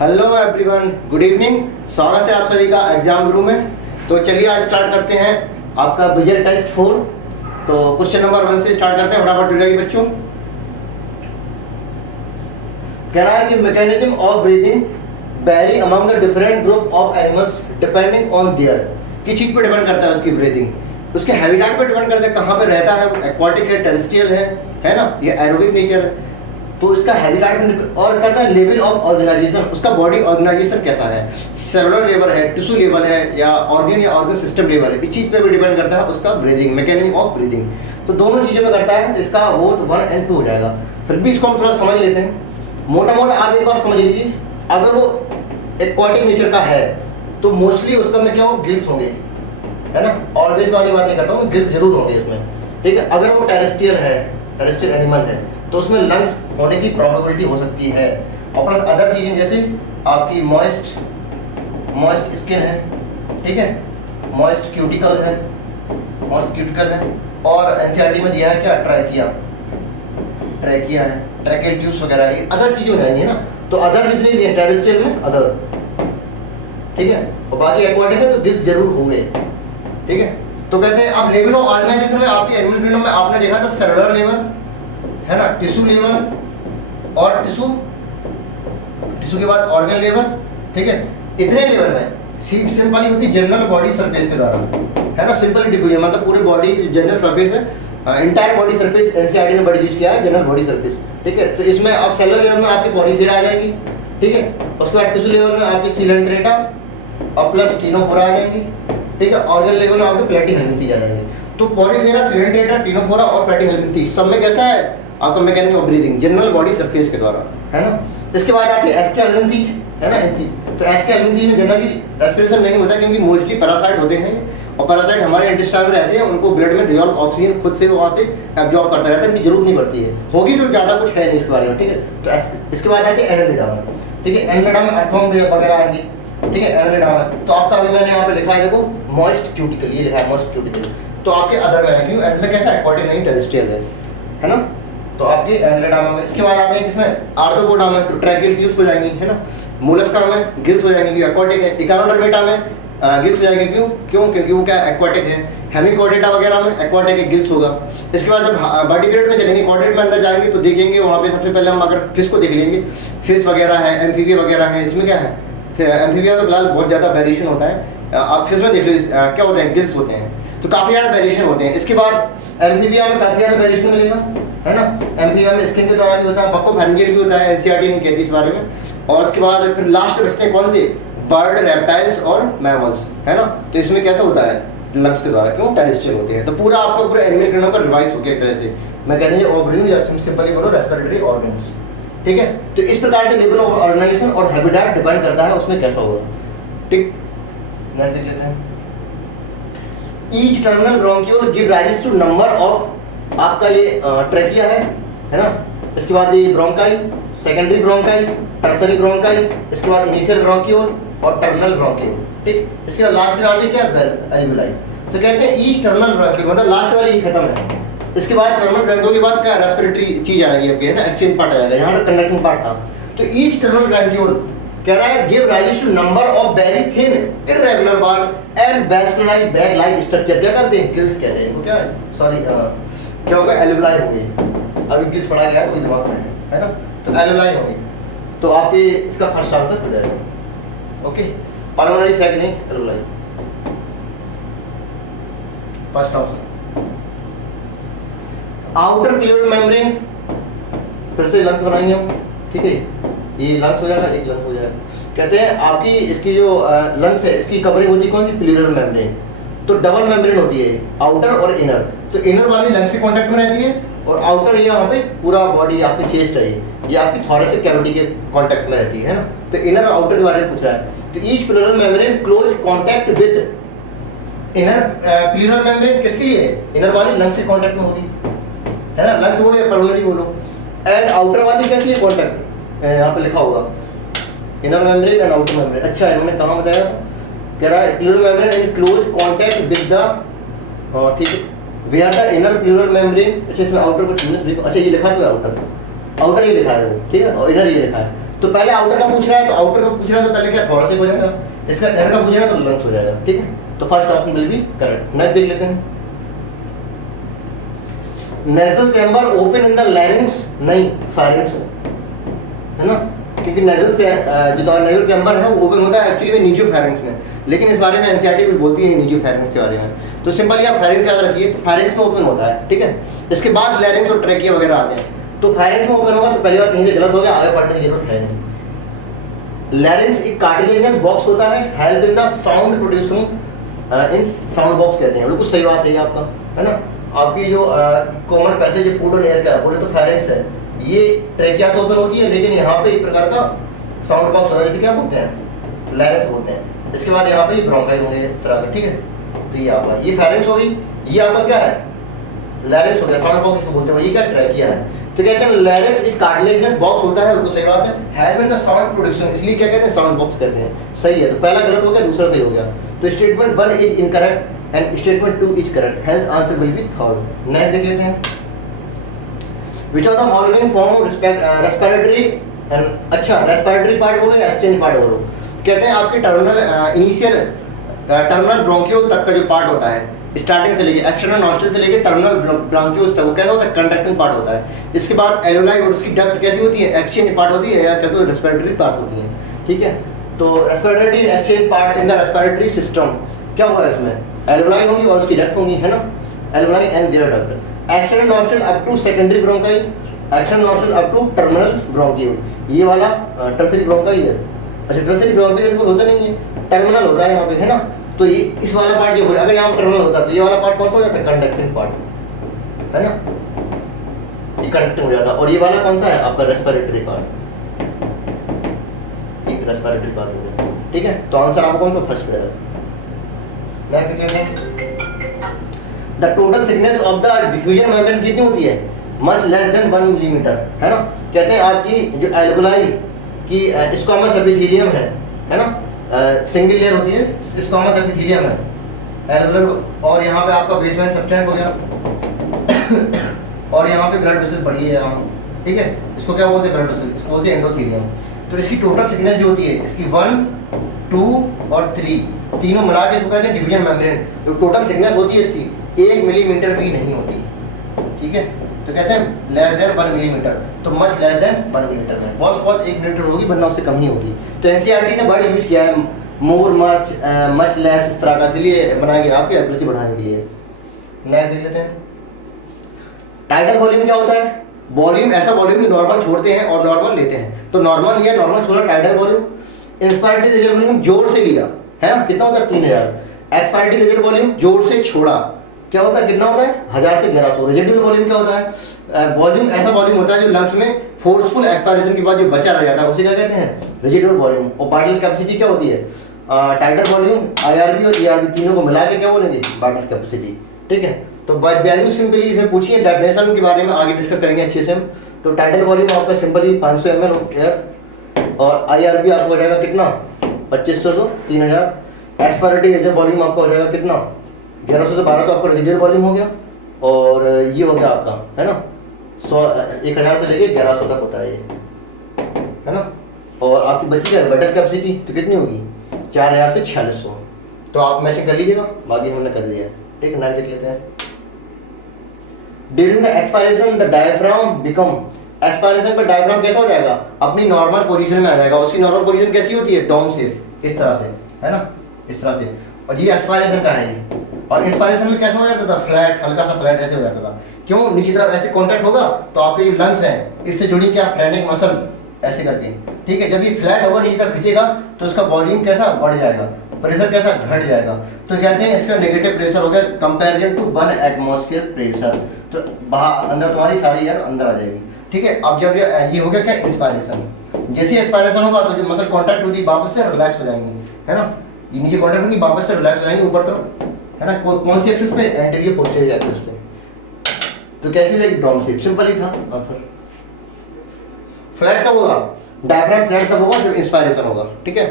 Hello everyone, good evening. स्वागत है आप सभी का एग्जाम गुरु में। तो चलिए आज स्टार्ट करते हैं आपका विजय टेस्ट 4। तो क्वेश्चन नंबर 1 से स्टार्ट करते हैं, फटाफट जाइए बच्चों। कह रहा है कि mechanism of breathing very among the different group of animals depending on their. किस चीज़ पर डिपेंड करता है उसकी ब्रीदिंग? उसके हैबिटेट पर डिपेंड करता है, कहाँ पे रहता है, एक्वाटिक है, टेरेस्ट्रियल है ना, ये एरोबिक नेचर है। तो इसका हैबिटेट और करता है लेवल ऑफ ऑर्गेनाइजेशन, उसका बॉडी ऑर्गेनाइजेशन कैसा है, सेलुलर लेवल है, टिश्यू लेवल है, या ऑर्गन सिस्टम लेवल है। इस चीज़ पे भी डिपेंड करता है उसका ब्रीदिंग, मैकेनिज्म ऑफ ब्रीदिंग। तो दोनों चीज़ों में करता है, तो इसका वो 1 और 2 हो जाएगा। फिर भी इसको हम थोड़ा समझ लेते हैं। मोटा मोटा आप एक बात समझ लीजिए, अगर वो एक्वाटिक नेचर का है तो मोस्टली उसका में क्या हो, गिल्स होंगे, है ना। ऑलवेज वाली बात नहीं करता हूँ, गिल्स जरूर होंगे इसमें, ठीक है। अगर वो टेरेस्ट्रियल है, टेरेस्ट्रियल एनिमल है, तो उसमें लंग्स होने की प्रोबेबिलिटी हो सकती है। और प्लस अदर चीजें जैसे आपकी मॉइस्ट स्किन है, ठीक है, मॉइस्ट क्यूटिकल है, और एनसीईआरटी में दिया है क्या, ट्रैकिया है, ट्रैकियल ट्यूब्स वगैरह, ये अदर चीजें हो जाएंगी ना। तो अदर जितनी भी है टेरेस्ट्रियल में अदर, ठीक है, और बाकी एक्वाटिक में तो गिल्स जरूर होंगे, ठीक है। तो कहते हैं अब लेवल ऑफ ऑर्गेनाइजेशन में आपकी एनिमल किंगडम में आपने देखा था सेलुलर लेवल, है ना, टिश्यू लेवल, और टिश्यू के बाद ऑर्गन लेवल, ठीक है। इतने लेवल में सिंपली होती है जनरल बॉडी सरफेस के द्वारा, है ना, सिंपली डिवीजन, मतलब पूरे बॉडी की जनरल सरफेस है, इंटायर बॉडी सरफेस एनसीईआरटी ने बड़ी यूज किया है, जनरल बॉडी सरफेस, ठीक है। तो इसमें अब सेलुलर लेवल में आपकी बॉडी फिर आ जाएगी, ठीक है। उसके बाद टिश्यू लेवल में आपकी सिलेंड्रेटा और प्लस टीनोफोरा आ जाएगी, ठीक है। ऑर्गन लेवल में आपके प्लेटीहेल्मिंथेस आ जाएंगे। तो पॉलीफेरा, सिलेंड्रेटा, टीनोफोरा और प्लेटीहेल्मिंथेस सब में कैसा है आपका mechanism of breathing, general body surface के द्वारा, है ना। इसके बाद आते हैं एस्के एल्मिंथेस, है ना, तो एस्के एल्मिंथेस में जनरली रेस्पिरेशन नहीं होता क्योंकि मोस्टली पैरासाइट होते हैं, और पैरासाइट हमारे इंटेस्टाइन में रहते हैं, उनको ब्लड में डिजॉल्व ऑक्सीजन खुद से वहाँ से एब्जॉर्ब करता रहता है, इनकी जरूरत नहीं पड़ती है, होगी तो ज़्यादा कुछ है नहीं इसके बारे में, ठीक है। तो इसके बाद आते हैं एनालिडा में, ठीक है, एनालिडा में अर्थोम वगैरह आएंगी, ठीक है, एनालिडा में। तो आपका अभी मैंने यहाँ पे लिखा है, देखो मॉइस्ट क्यूटिकल, ये लिखा है मॉइस्ट क्यूटिकल, तो आपके अदर में है, क्यों एनालिडा कैसा एक्वाटिक नहीं टेरेस्ट्रियल है ना। तो आपके एनालिडा में, इसके बाद आते हैं किसमें, आर्थ्रोपोडा में, तो ट्रैकियल ट्यूब्स हो जाएंगी, है ना। मोलस्का में गिल्स हो जाएंगी, एक्वाटिक है। इकानोडर्मेटा में गिल्स हो जाएंगे, क्यों क्योंकि वो क्या एक्वाटिक है। हेमिकोडेटा वगैरह में एक्वाटिक है, गिल्स होगा। इसके बाद जब वर्टिब्रेट में चलेंगे, क्वाड्रेट में अंदर जाएंगे, तो देखेंगे वहाँ पे सबसे पहले हम अगर फिश को देख लेंगे, फिश वगैरह है, एम्फीबिया वगैरह है, इसमें क्या है, एम्फीबिया तो फिलहाल बहुत ज़्यादा वेरिएशन होता है। आप फिश में देख लो क्या होते हैं, गिल्स होते हैं, तो काफ़ी ज़्यादा वेरिएशन होते हैं। इसके बाद एम्फीबिया में काफ़ी ज़्यादा वेरिएशन मिलेगा, है ना। एम्फीबिया में स्किन के द्वारा भी होता है, बक्कोफेरेंजियल भी होता है, एनसीईआरटी नहीं कहती इस बारे में। और उसके बाद फिर लास्ट बचते हैं कौन से, बर्ड, रेप्टाइल्स और मैमल्स, है ना। तो इसमें कैसा होता है, लंग्स के द्वारा, क्यों टेरेस्ट्रियल होती है। तो पूरा आपका पूरा एनिमल किंगडम का रिवाइज हो गया एक तरह से, मैकेनिज्म ऑफ ब्रीदिंग, सिंपली बोलो रेस्पिरेटरी ऑर्गन्स, ठीक है। तो इस प्रकार से लेवल ऑफ ऑर्गेनाइजेशन और हैबिटेट डिपेंड करता है उसमें कैसा होगा, ठीक। नेक्स्ट देख लेते हैं। Each terminal bronchiole give rise to number of, आपका ये ट्रैकिया है ना। इसके बाद ये bronchi, secondary bronchi, tertiary bronchi, इसके बाद इनिशियल ब्रोंकियोल और टर्मिनल ब्रोंकियोल, ठीक। इसके बाद लास्ट में आते हैं क्या, एल्वियोलाई। तो कहते हैं ईच टर्मिनल ब्रोंकियोल, मतलब लास्ट वाली ही खत्म है। इसके बाद टर्मिनल ब्रोंकियोल के बाद क्या, रेस्पिरेटरी चीज आ जाएगी आपकी, है ना, एक्सचेंज पार्ट आ जाएगा, यहाँ पर कंडक्टिंग पार्ट था। तो ईच टर्मिनल ब्रोंकियोल कह रहा है give rise to number of very thin irregular ball and bag like structure. क्या कहते हैं, गिल्स कहते हैं इनको, क्या है, सॉरी क्या होगा, एल्वियोलाई होगी। अभी गिल्स पढ़ा गया है, कोई दिमाग में है ना, तो एल्वियोलाई होगी। तो आपके इसका फर्स्ट आंसर हो जाएगा, ओके। पल्मोनरी सैक नहीं, alveoli first answer. Outer plate membrane, फिर से लंग्स बनाएंगे हम, ठीक है। ये लंग्स हो जाएगा, एक लंग्स हो जाएगा। कहते हैं आपकी इसकी जो लंग्स है, इसकी कवरिंग होती है कौन सी, प्लेटल मेम्ब्रेन। तो डबल मेम्ब्रेन होती है, आउटर और इनर। तो इनर वाली लंग्स के कांटेक्ट में रहती है, और आउटर ये यहाँ पे पूरा बॉडी आपकी चेस्ट है, ये आपकी थोरेसिक कैविटी के कांटेक्ट में रहती है ना। तो इनर और आउटर के बारे में पूछ रहा है। तो each platelet membrane close contact with inner प्लेटल membrane, किसके लिए, इनर वाली लंग्स के कांटेक्ट में होगी, है ना। लंग्स बोलो या पल्मोनरी बोलो। एंड आउटर वाली कैसी है, कांटेक्ट यहाँ पे लिखा होगा, inner membrane and outer membrane. अच्छा इन्होंने कहाँ बताया, कह रहा है pleural membrane in close contact with the, ठीक है, वेयर द इनर प्लेटल मेम्ब्रेन, इसमें आउटर को, अच्छा ये लिखा तो है आउटर, आउटर ये लिखा है, ठीक है, और इनर ये लिखा है। तो पहले आउटर का पूछ रहा है, तो आउटर का पूछ रहा है तो पहले क्या थोड़ा सा हो जाएगा, इसका इनर का पूछ रहा है तो लंग्स हो जाएगा, ठीक है। तो first option will be correct. Next देख लेते हैं, nasal chamber open in the larynx, नहीं फारिंक्स है ना, क्योंकि नेजल जो नेजल चैम्बर है वो ओपन होता है एक्चुअली में नीजोफैरिंक्स में, लेकिन इस बारे में एनसीईआरटी कुछ बोलती है नीजोफैरिंक्स के बारे में। तो सिंपली आप फारिंक्स याद रखिए, तो फारिंक्स में ओपन होता है, ठीक है। इसके बाद लैरिंक्स और ट्रैकिया वगैरह आते हैं। तो फारिंक्स में ओपन होगा तो पहली बार कहीं से गलत हो गया, आगे पढ़ने की जरूरत है नहीं। लैरिंक्स एक कार्टिलेजिनस बॉक्स होता है, help in the sound producing in sound box कहते हैं, बिल्कुल सही बात है ये आपका, है ना। आपकी जो कॉमन पैसेज फूड और एयर का बोले तो फारिंक्स है, ये ट्रैकिया से ओपन होती है, लेकिन यहाँ पे एक प्रकार का साउंड बॉक्स होता है, जैसे क्या बोलते हैं, लैरिंक्स बोलते हैं। इसके बाद यहाँ पे ब्रोंकाई होंगे इस तरह का, ठीक है। तो ये आपका ये फारिंक्स हो गई, ये आपका क्या है, लैरिंक्स हो गया, साउंड बॉक्स इसको बोलते हैं, ये क्या ट्रैकिया है। तो कहते हैं लैरिंक्स एक कार्टिलेजिनस बॉक्स होता है, बिल्कुल सही बात है, have in the sound production, इसलिए क्या कहते हैं, साउंड बॉक्स कहते हैं, सही है। तो पहला गलत हो गया, दूसरा सही हो गया। तो statement 1 is incorrect and statement 2 is correct, hence answer will be third. Next देख लेते हैं, which of the following form respiratory and, अच्छा रेस्पिरेटरी पार्ट बोलो या एक्सचेंज पार्ट बोलो। कहते हैं आपके टर्मिनल इनिशियल टर्मिनल ब्रोंकियोल तक का जो पार्ट होता है, स्टार्टिंग से लेके एक्सटर्नल नॉस्ट्रल से लेके टर्मिनल ब्रोंकियोल्स तक, वो कैसा होता है, कंडक्टिंग पार्ट होता है। इसके बाद एलोलाई और उसकी डक्ट कैसी होती है, एक्सचेंज पार्ट होती है, या कहते हैं रेस्पिरेटरी पार्ट होती है, ठीक है। तो respiratory exchange part in the respiratory system क्या होगा, इसमें एलोलाई होंगी और उसकी डक्ट होंगी, है ना, alveoli and their duct. External nostril up to secondary bronchi, external nostril up to terminal bronchiole, ये वाला टर्सरी ब्रोंकाई है। अच्छा टर्सरी ब्रोंकाई कुछ होता नहीं है, टर्मिनल होता है यहाँ पे, है ना। तो ये इस वाला पार्ट जो अगर यहाँ टर्मिनल होता तो ये वाला पार्ट कौन सा हो जाता है, कंडक्टिंग पार्ट, है ना, ये कंडक्टिंग हो जाता। और ये वाला कौन सा है आपका, रेस्पिरेटरी पार्ट, ठीक है, रेस्पिरेटरी पार्ट हो गया, ठीक है। तो आंसर आपका कौन सा, फर्स्ट है। नेक्स्ट देखते हैं, the total thickness of the diffusion membrane कितनी होती है, मच लेस देन 1 मिलीमीटर, है ना। कहते हैं आपकी जो एल्वेलाई की स्क्वामस एपिथेलियम है ना, सिंगल लेयर होती है, स्क्वामस एपिथेलियम है एल्वेलर, और यहाँ पे आपका बेसमेंट सब्सटेंस हो गया और यहाँ पे ब्लड वेसल पड़ी है यहाँ, ठीक है। इसको क्या बोलते हैं, ब्लड वेसल, इसको बोलते हैं एंडोथेलियम। तो इसकी टोटल थिकनेस जो होती है, इसकी 1, 2 और 3 तीनों मिला के इसको कहते हैं डिवीजन मेम्ब्रेन। जो टोटल थिकनेस होती है इसकी 1 मिलीमीटर भी नहीं होती, ठीक है। तो कहते हैं लेस देन 1 मिलीमीटर, तो मच लेस देन 1 मिलीमीटर में बहुत 1 मिलीमीटर होगी, वरना उससे कम ही होगी। तो एनसीईआरटी ने वर्ड यूज किया है मोर, मच लेस, इस तरह का, इसलिए बनाया गया आपकी एक्यूरेसी बढ़ाने के लिए। नेक्स्ट देख लेते हैं, टाइडल वॉल्यूम क्या होता है, वॉल्यूम ऐसा वॉल्यूम नॉर्मल छोड़ते हैं और नॉर्मल लेते हैं। तो नॉर्मल लिया, नॉर्मल छोड़ा, tidal volume. Inspiratory reserve volume जोर से लिया, है ना, कितना होता है 3000। एक्सपायरेटरी रेजर वॉल्यूम जोर से छोड़ा, क्या होता है, कितना होता है 1000 से 1100। रेजिडुअल वॉल्यूम क्या होता है, वॉल्यूम ऐसा वॉल्यूम होता है जो लंग्स में फोर्सफुल एक्सपायरेशन के बाद जो बचा रह जाता है, उसे क्या कहते हैं, रेजिडुअल वॉल्यूम। और पार्टिकल कैपेसिटी क्या होती है, टाइडल वॉल्यूम, आईआरबी और ईआरबी तीनों को मिला के क्या बोलेंगे, पार्टिकल कैपेसिटी, ठीक है। तो वैल्यू सिंपली इसमें पूछिए, डेफिनेशन के बारे में आगे डिस्कस करेंगे अच्छे से हम। तो टाइडल वॉल्यूम आपका सिंपली 500 ml एयर, और आईआरबी आपको हो जाएगा कितना, 2500 से 3000। एक्सपायरेटरी रेजर वॉल्यूम आपका हो जाएगा कितना, 1100 से 12, तो आपका रेजिडुअल वॉल्यूम हो गया। और ये हो गया आपका, है ना, 1000 से लेके 1100 तक होता है ये, है ना। और आपकी बची है बैटल कैपेसिटी, तो कितनी होगी, 4000 से 4600। तो आप मैचिंग कर लीजिएगा, बाकी हमने कर लिया है, ठीक है। नेक्स्ट देख लेते हैं, during the expiration the diaphragm become, expiration पर डायफ्राम कैसा हो जाएगा, अपनी नॉर्मल पोजीशन में आ जाएगा। उसकी नॉर्मल पोजीशन कैसी होती है, डोम से, इस तरह से, है ना, इस तरह से। और ये एक्सपायरेशन का है ये। और इंस्पायरेशन में कैसा हो जाता था, फ्लैट, हल्का सा फ्लैट ऐसे हो जाता था। क्यों, नीचे तरफ ऐसे कांटेक्ट होगा तो आपके जो लंग्स हैं इससे जुड़ी क्या, फ्रेनिक मसल ऐसे करके, ठीक है। जब ये फ्लैट होगा, नीचे तरफ खींचेगा तो इसका वॉल्यूम कैसा बढ़ जाएगा, प्रेशर कैसा घट जाएगा। तो कहते हैं इसका नेगेटिव प्रेशर हो गया कंपैरिजन टू 1 एटमॉस्फेयर प्रेशर। तो बाहर अंदर तुम्हारी सारी एयर अंदर आ जाएगी, ठीक है। अब जब ये हो गया क्या, इंस्पायरेशन, जैसे एक्सपायरेशन होगा तो जो मसल कांटेक्ट होती है वापस से रिलैक्स हो जाएंगी, है ना, ये नीचे कांटेक्ट होगी वापस से रिलैक्स हो जाएंगी ऊपर तरफ, है ना। कौन सी एक्सिस पे, एंटीरियर पोस्टीरियर एक्सिस पे। तो कैसी लगेगी, डॉम सीट, सिंपल ही था आंसर। फ्लैट कब होगा, डायफ्राम फ्लैट तब होगा जब इंस्पायरेशन होगा, ठीक है।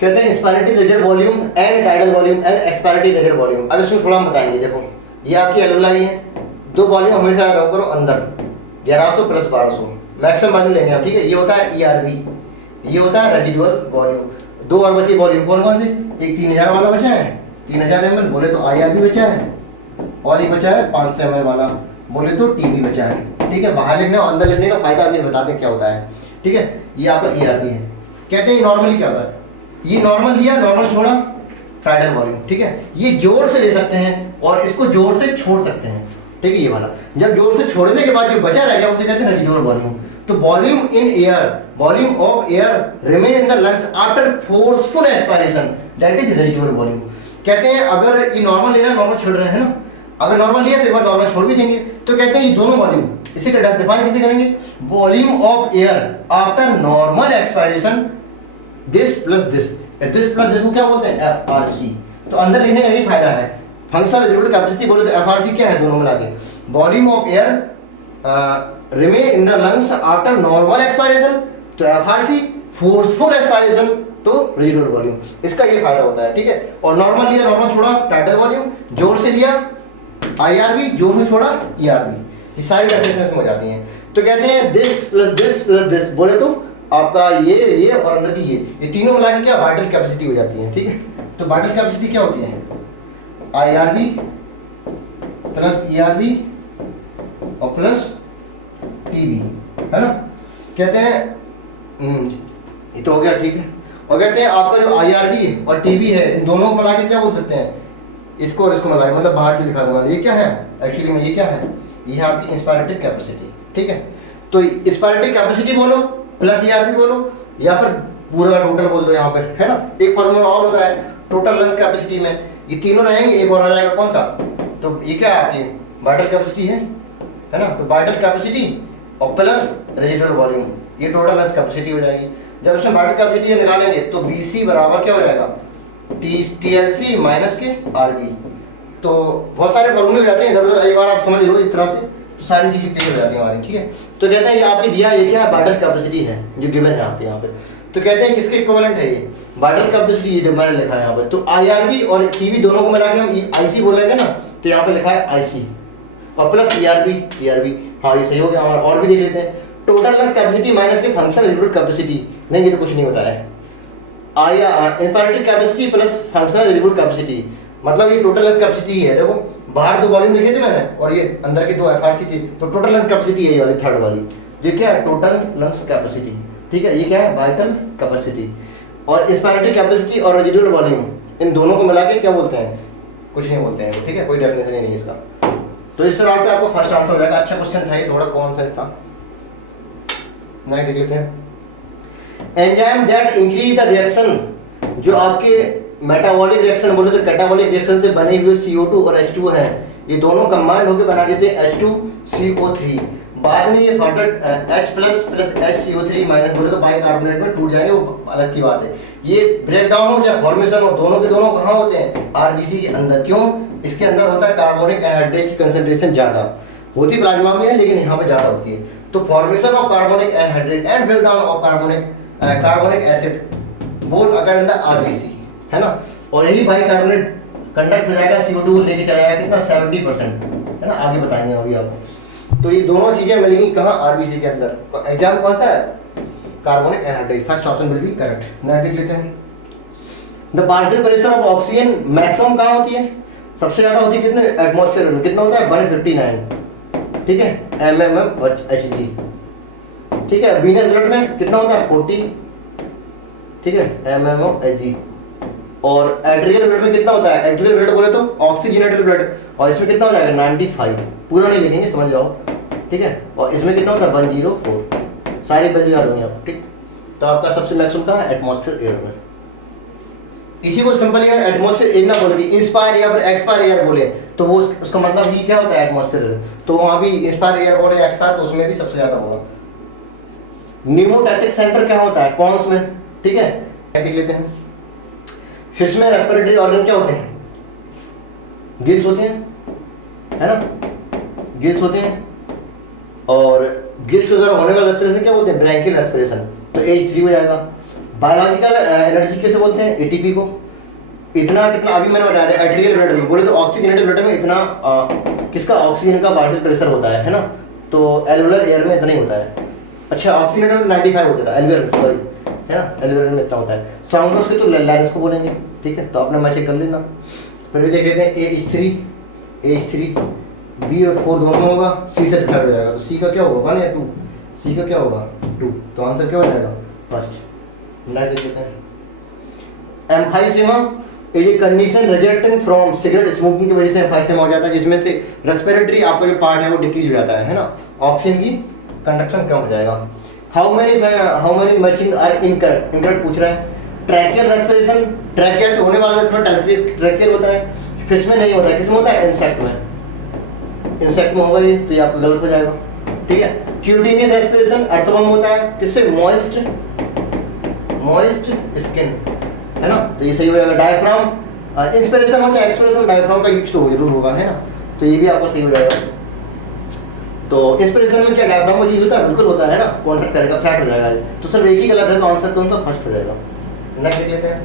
कहते हैं inspiratory reserve volume and tidal volume and expiratory reserve volume. अब इसमें थोड़ा हम बताएंगे, देखो ये आपकी एल्वेलाई है, दो वॉल्यूम हमेशा रहो करो अंदर, 1100 प्लस 1200 मैक्सिमम वैल्यू लेंगे हम, ठीक है। ये होता है ERV, ये होता है रेजिडुअल वॉल्यूम। दो और बची वॉल्यूम, कौन कौन से? एक 3000 वाला बचा है 3000 ml बोले तो IRV बचा है, और एक बचा है 500 ml वाला बोले तो TB बचा है, ठीक है। बाहर लिखने और अंदर लिखने का फायदा अभी बता दें क्या होता है, ठीक है। ये आपका ERV है। कहते हैं नॉर्मली क्या होता है, ये नॉर्मल लिया, नॉर्मल छोड़ा, टाइडल वॉल्यूम, ठीक है। ये जोर से ले सकते हैं और इसको जोर से छोड़ सकते हैं, ठीक है। ये वाला जब जोर से छोड़ने के बाद जो बचा रह गया उसे कहते हैं रेजिडुअल वॉल्यूम। तो volume in air, volume of air remain in the lungs after forceful expiration, that is residual volume. कहते हैं अगर ये नॉर्मल ले रहा है, नॉर्मल छोड़ रहे हैं ना, अगर नॉर्मल लिया तो एक बार नॉर्मल छोड़ भी देंगे, तो कहते हैं ये दोनों वॉल्यूम, इसे डिफाइन कैसे करेंगे? Volume of air after normal expiration this plus this, this plus this को क्या बोलते हैं? FRC। तो अंदर लिखने का यही फायदा है। फंक्शनल रेजिडुअल कैपेसिटी बोले तो FRC क्या है, दोनों मिला के volume of air remain in the lungs after normal expiration, तो FRC फोर्सफुल एक्सपायरेशन तो रेजिडुअल वॉल्यूम, इसका ये फायदा होता है, ठीक है। और नॉर्मल लिया, नॉर्मल छोड़ा, टाइडल वॉल्यूम, जोर से लिया IRV, जोर से छोड़ा ERV, ये सारी डेफिनेशन हो जाती हैं। तो कहते हैं दिस प्लस दिस बोले तो आपका ये और अंदर की ये तीनों मिला के क्या वाइटल कैपेसिटी हो जाती है, ठीक है। तो वाइटल कैपेसिटी क्या होती है? IRV प्लस ERV और प्लस TB, है ना। कहते हैं ये तो हो गया, ठीक है। और कहते हैं आपका जो IRV और TB है, इन दोनों को मिला के क्या बोल सकते हैं? इसको और इसको मिला के, मतलब बाहर की लिखा दूंगा। ये क्या है एक्चुअली में, ये क्या है? ये है आपकी इंस्पायरेटिव कैपेसिटी, ठीक है। तो इंस्पायरेटिव कैपेसिटी बोलो प्लस ERV बोलो, या फिर पूरा टोटल बोल दो यहाँ पे, है ना। एक फॉर्मूला और होता है टोटल लंग्स कैपेसिटी में, ये तीनों रहेंगे, एक और आ जाएगा कौन सा? तो ये क्या है आपकी वाइटल कैपेसिटी है ना। तो वाइटल कैपेसिटी और प्लस रेजिडुअल वॉल्यूम, ये टोटल लंग्स कैपेसिटी हो जाएगी। जब इसमें वाइटल कैपेसिटी निकालेंगे तो BC बराबर क्या हो जाएगा? TLC माइनस के RV। तो बहुत सारे फॉर्मूले हो जाते हैं इधर उधर, एक बार आप समझ लो इस तरह से, तो सारी चीजें क्लियर हो जाती हैं हमारी, ठीक है। तो कहते हैं ये आपने दिया, ये क्या है? वाइटल कैपेसिटी है जो गिवन है आपके यहाँ पे। तो कहते हैं किसके इक्विवेलेंट है ये? वाइटल कैपेसिटी, ये जो मैंने लिखा है यहाँ पे। तो IRV और TB दोनों को मिला के हम IC बोल रहे थे ना, तो यहाँ पे लिखा है IC और प्लस ERV। हाँ ये सही हो गया हमारा। और भी देख लेते हैं, टोटल लंग्स कैपेसिटी माइनस के फंक्शनल रेजिडुअल कैपेसिटी, नहीं ये तो कुछ नहीं होता है। Inspiratory capacity plus functional residual capacity, मतलब ये टोटल लंग्स कैपेसिटी है। देखो बाहर दो वॉल्यूम लिखे थे मैंने और ये अंदर के दो FRC थी, तो टोटल लंग्स कैपेसिटी है ये वाली थर्ड वाली। ये क्या है? टोटल लंग्स कैपेसिटी, ठीक है। ये क्या है? Vital capacity. और इंस्पायरेटिव कैपेसिटी और रेजिडुअल वॉल्यूम, इन दोनों को मिला के क्या बोलते हैं? कुछ नहीं बोलते हैं, ठीक है। कोई डेफिनेशन नहीं है इसका। तो इस तरह से आपको फर्स्ट आंसर हो जाएगा। अच्छा क्वेश्चन था ये, थोड़ा कॉमन सेंस था, नहीं देख लेते हैं। Enzyme that increase the reaction, जो आपके मेटाबॉलिक रिएक्शन बोले तो कैटाबॉलिक रिएक्शन से बने हुए CO2 और H2 है, ये दोनों कंबाइंड होकर बना देते हैं H2CO3। बाद में ये further H plus HCO3 minus बोले तो बाइकार्बोनेट में टूट जाएंगे, वो अलग की बात है। ये ब्रेक डाउन हो या फॉर्मेशन हो, दोनों के दोनों कहाँ होते हैं? RBC के अंदर। क्यों? इसके अंदर होता है कार्बोनिक एनहाइड्रेट की कंसंट्रेशन ज़्यादा होती, प्लाज्मा में है लेकिन यहाँ पे ज़्यादा होती है। तो formation of carbonic anhydrate and break down of carbonic acid both occur in the RBC, है ना। और यही बाइकार्बोनेट कंडक्ट हो जाएगा, CO2 लेके चला जाएगा कितना? 70%, है ना। आगे बताएंगे अभी आपको। तो ये दोनों चीजें मिलेंगी कहाँ? RBC के अंदर। एग्जाम कौन सा है? Carbonic anhydride. First option will be correct. Next देख लेते हैं। The partial pressure of oxygen maximum कहाँ होती है? सबसे ज्यादा होती है कितने? एटमॉस्फेयर में। कितना होता है? 159, ठीक है, mmHg, ठीक है। वीनस ब्लड में कितना होता है? 40, ठीक है, mmHg। और एट्रियल ब्लड में कितना होता है? एट्रियल ब्लड बोले तो ऑक्सीजनेटेड ब्लड, और इसमें कितना हो जाएगा? 95। पूरा नहीं लिखेंगे, समझ जाओ, ठीक है। और इसमें कितना होता है? 104। सारी वैल्यू याद होंगी आपको, ठीक। तो आपका सबसे मैक्सिमम कहाँ है? एटमॉस्फेयर एयर में। इसी को सिंपल यार एटमॉस्फेयर एयर ना बोले, इंस्पायर या फिर एक्सपायर एयर बोले तो वो उसका मतलब ही क्या होता है? एटमॉस्फेयर। तो वहाँ भी इंस्पायर एयर बोले एक्सपायर, तो उसमें भी सबसे ज्यादा होगा। न्यूमोटैक्टिक सेंटर क्या होता है? कॉन्स में, ठीक है। देख लेते हैं। फिश में रेस्पिरेटरी ऑर्गन क्या होते हैं? गिल्स होते हैं, है ना, गिल्स होते हैं। और गिल्स के द्वारा होने वाला रेस्पिरेशन क्या बोलते हैं? Branchial respiration. तो H3 हो जाएगा। बायोलॉजिकल एनर्जी कैसे बोलते हैं? ATP को। इतना कितना अभी मैंने बताया एट्रियल ब्लड में बोले तो ऑक्सीजनेटेड ब्लड में इतना किसका? ऑक्सीजन का पार्शियल प्रेशर होता है ना। तो एल्वुलर एयर में इतना ही होता है। अच्छा ऑक्सीजनेटर में 95 होता था, एल्वुलर सॉरी है ना, एल्वुलर में इतना होता है। साउंड को उसके तो लैरिंक्स को बोलेंगे, ठीक है। तो आपने मैच कर लेना। फिर भी देख लेते हैं AH3 B और 4 दोनों होगा, C से डिसाइड हो जाएगा। तो C का क्या होगा 1 या 2, C का क्या होगा 2, तो आंसर क्या हो जाएगा फर्स्ट। नेक्स्ट देख लेते हैं एम्फाइसेमा ये condition resulting from cigarette smoking की वजह से एम्फाइसेमा हो जाता है, जिसमें से रेस्पिरेटरी आपका जो पार्ट है वो डिक्रीज हो जाता है ना, ऑक्सीजन की कंडक्शन कम हो जाएगा। How many matching are incorrect पूछ रहा है। ट्रैकियल रेस्पिरेशन, ट्रैकिया से होने वाला इसमें ट्रैकियल होता है, फिश में नहीं होता है, किसमें होता है इंसेक्ट में होगा ये, तो ये आपका गलत हो जाएगा, ठीक है। क्यूटेनियस रेस्पिरेशन अर्थवर्म होता है, किससे मॉइस्ट स्किन है ना, तो ये सही हो जाएगा। डायफ्राम इंस्पिरेशन हो चाहे एक्सपिरेशन, डायफ्राम का यूज तो जरूर होगा है ना, तो ये भी आपको सही हो जाएगा। तो इंस्पिरेशन में क्या डायफ्राम का यूज होता है, बिल्कुल होता है ना, कॉन्ट्रैक्ट करेगा, फ्लैट हो जाएगा। तो सिर्फ एक ही गलत है, तो आंसर कौन सा फर्स्ट हो जाएगा। नेक्स्ट देख लेते हैं।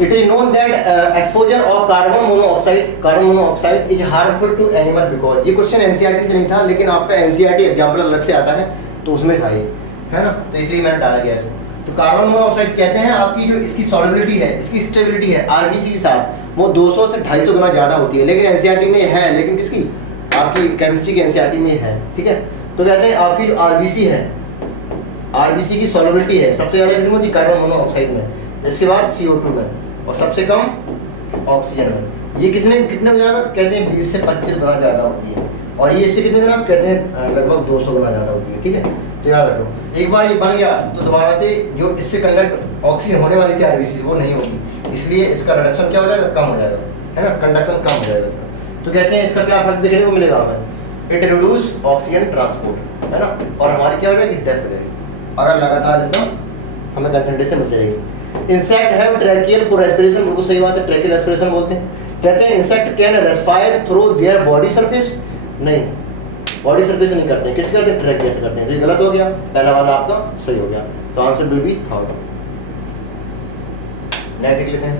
It is known that exposure of carbon monoxide is harmful to animal because, ये क्वेश्चन एनसीईआरटी से नहीं था, लेकिन आपका एनसीईआरटी एग्जाम्पल अलग से आता है, तो उसमें था ये है ना, तो इसलिए मैंने डाला गया इसको। तो कार्बन मोनोऑक्साइड कहते हैं आपकी जो इसकी सॉल्युबिलिटी है, इसकी स्टेबिलिटी है आरबीसी के साथ वो 200 से 250 गुना ज़्यादा होती है, लेकिन एनसीईआरटी में है, लेकिन किसकी आपकी केमिस्ट्री की एनसीईआरटी में है, ठीक है। तो कहते हैं आपकी जो आरबीसी है, आरबीसी की सॉल्युबिलिटी है सबसे ज़्यादा किसमें होती है, कार्बन मोनोऑक्साइड में, इसके बाद CO2 में, और सबसे कम ऑक्सीजन में। ये कितने ज़्यादा कहते हैं 20 से 25 गुना ज़्यादा होती है, और ये इससे कितने गुना कहते हैं लगभग 200 गुना ज़्यादा होती है, ठीक है। तो याद रखो, एक बार ये बन गया तो दोबारा से जो इससे कंडक्ट ऑक्सीजन होने वाली थी आरबीसी वो नहीं होगी, इसलिए इसका रिडक्शन क्या हो जाएगा, कम हो जाएगा है ना, कंडक्शन कम हो जाएगा। तो कहते हैं इसका क्या फर्क देखने को मिलेगा हमें, इट रिड्यूस ऑक्सीजन ट्रांसपोर्ट है ना, और हमारी क्या हो जाएगी डेथ हो जाएगी अगर लगातार इसका हमें कंसंट्रेशन मिलती रहेगी। Insect have tracheal for respiration, बिल्कुल सही बात है, ट्रैकियल रेस्पिरेशन बोलते हैं। कहते हैं insect can respire through their body surface, नहीं बॉडी सरफेस नहीं करते हैं, किस करते हैं, ट्रैकिया से करते हैं, तो ये गलत हो गया, पहला वाला आपका सही हो गया, तो answer will be third. Next देख लेते हैं।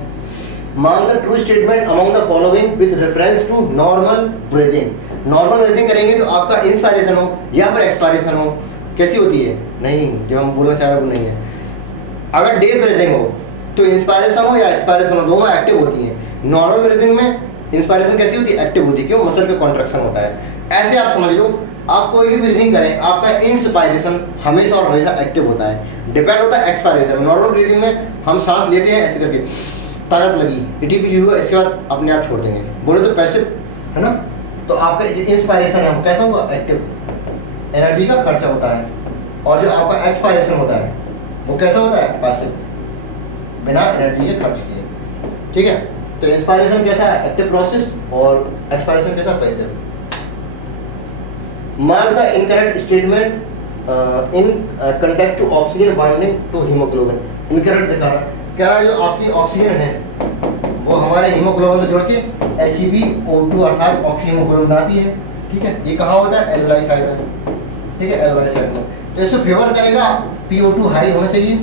Mark the true statement among the following with reference to normal breathing. Normal breathing करेंगे तो आपका इंस्पायरेशन हो या फिर एक्सपायरेशन हो, कैसी होती है, नहीं जो हम बोलना चाह रहे हैं वो नहीं है। अगर डीप ब्रीदिंग हो तो इंस्पायरेशन हो या एक्सपायरेशन हो दोनों एक्टिव होती हैं। नॉर्मल ब्रीदिंग में इंस्पायरेशन कैसी होती है, एक्टिव होती है, क्यों, मसल का कॉन्ट्रैक्शन होता है। ऐसे आप समझ लो, आप कोई भी ब्रीदिंग करें आपका इंस्पायरेशन हमेशा और हमेशा एक्टिव होता है, डिपेंड होता है एक्सपायरेशन। नॉर्मल ब्रीदिंग में हम सांस लेते हैं ऐसे करके, ताकत लगी इटीपी होगा, इसके बाद अपने आप छोड़ देंगे, बोले तो पैसिव है ना। तो आपका इंस्पायरेशन है वो कैसा होगा, एक्टिव, एनर्जी का खर्चा होता है, और जो आपका एक्सपायरेशन होता है वो कैसा होता है, पैसिव, बिना एनर्जी के खर्च किए, ठीक है। तो इंस्पायरेशन कैसा है, एक्टिव प्रोसेस, और एक्सपायरेशन कैसा, passive. Mark the incorrect statement in contact to oxygen binding to haemoglobin. Incorrect दिखा रहा, कह रहा जो आपकी ऑक्सीजन है वो हमारे हीमोग्लोबिन से जुड़ के HbO2 अर्थात ऑक्सीजन हीमोग्लोबिन बनाती है, ठीक है। ये कहाँ होता है, एल्वेलाई साइड में, ठीक है, एल्वेलाई साइड में। तो इसको फेवर करेगा PO2 हाई होना चाहिए,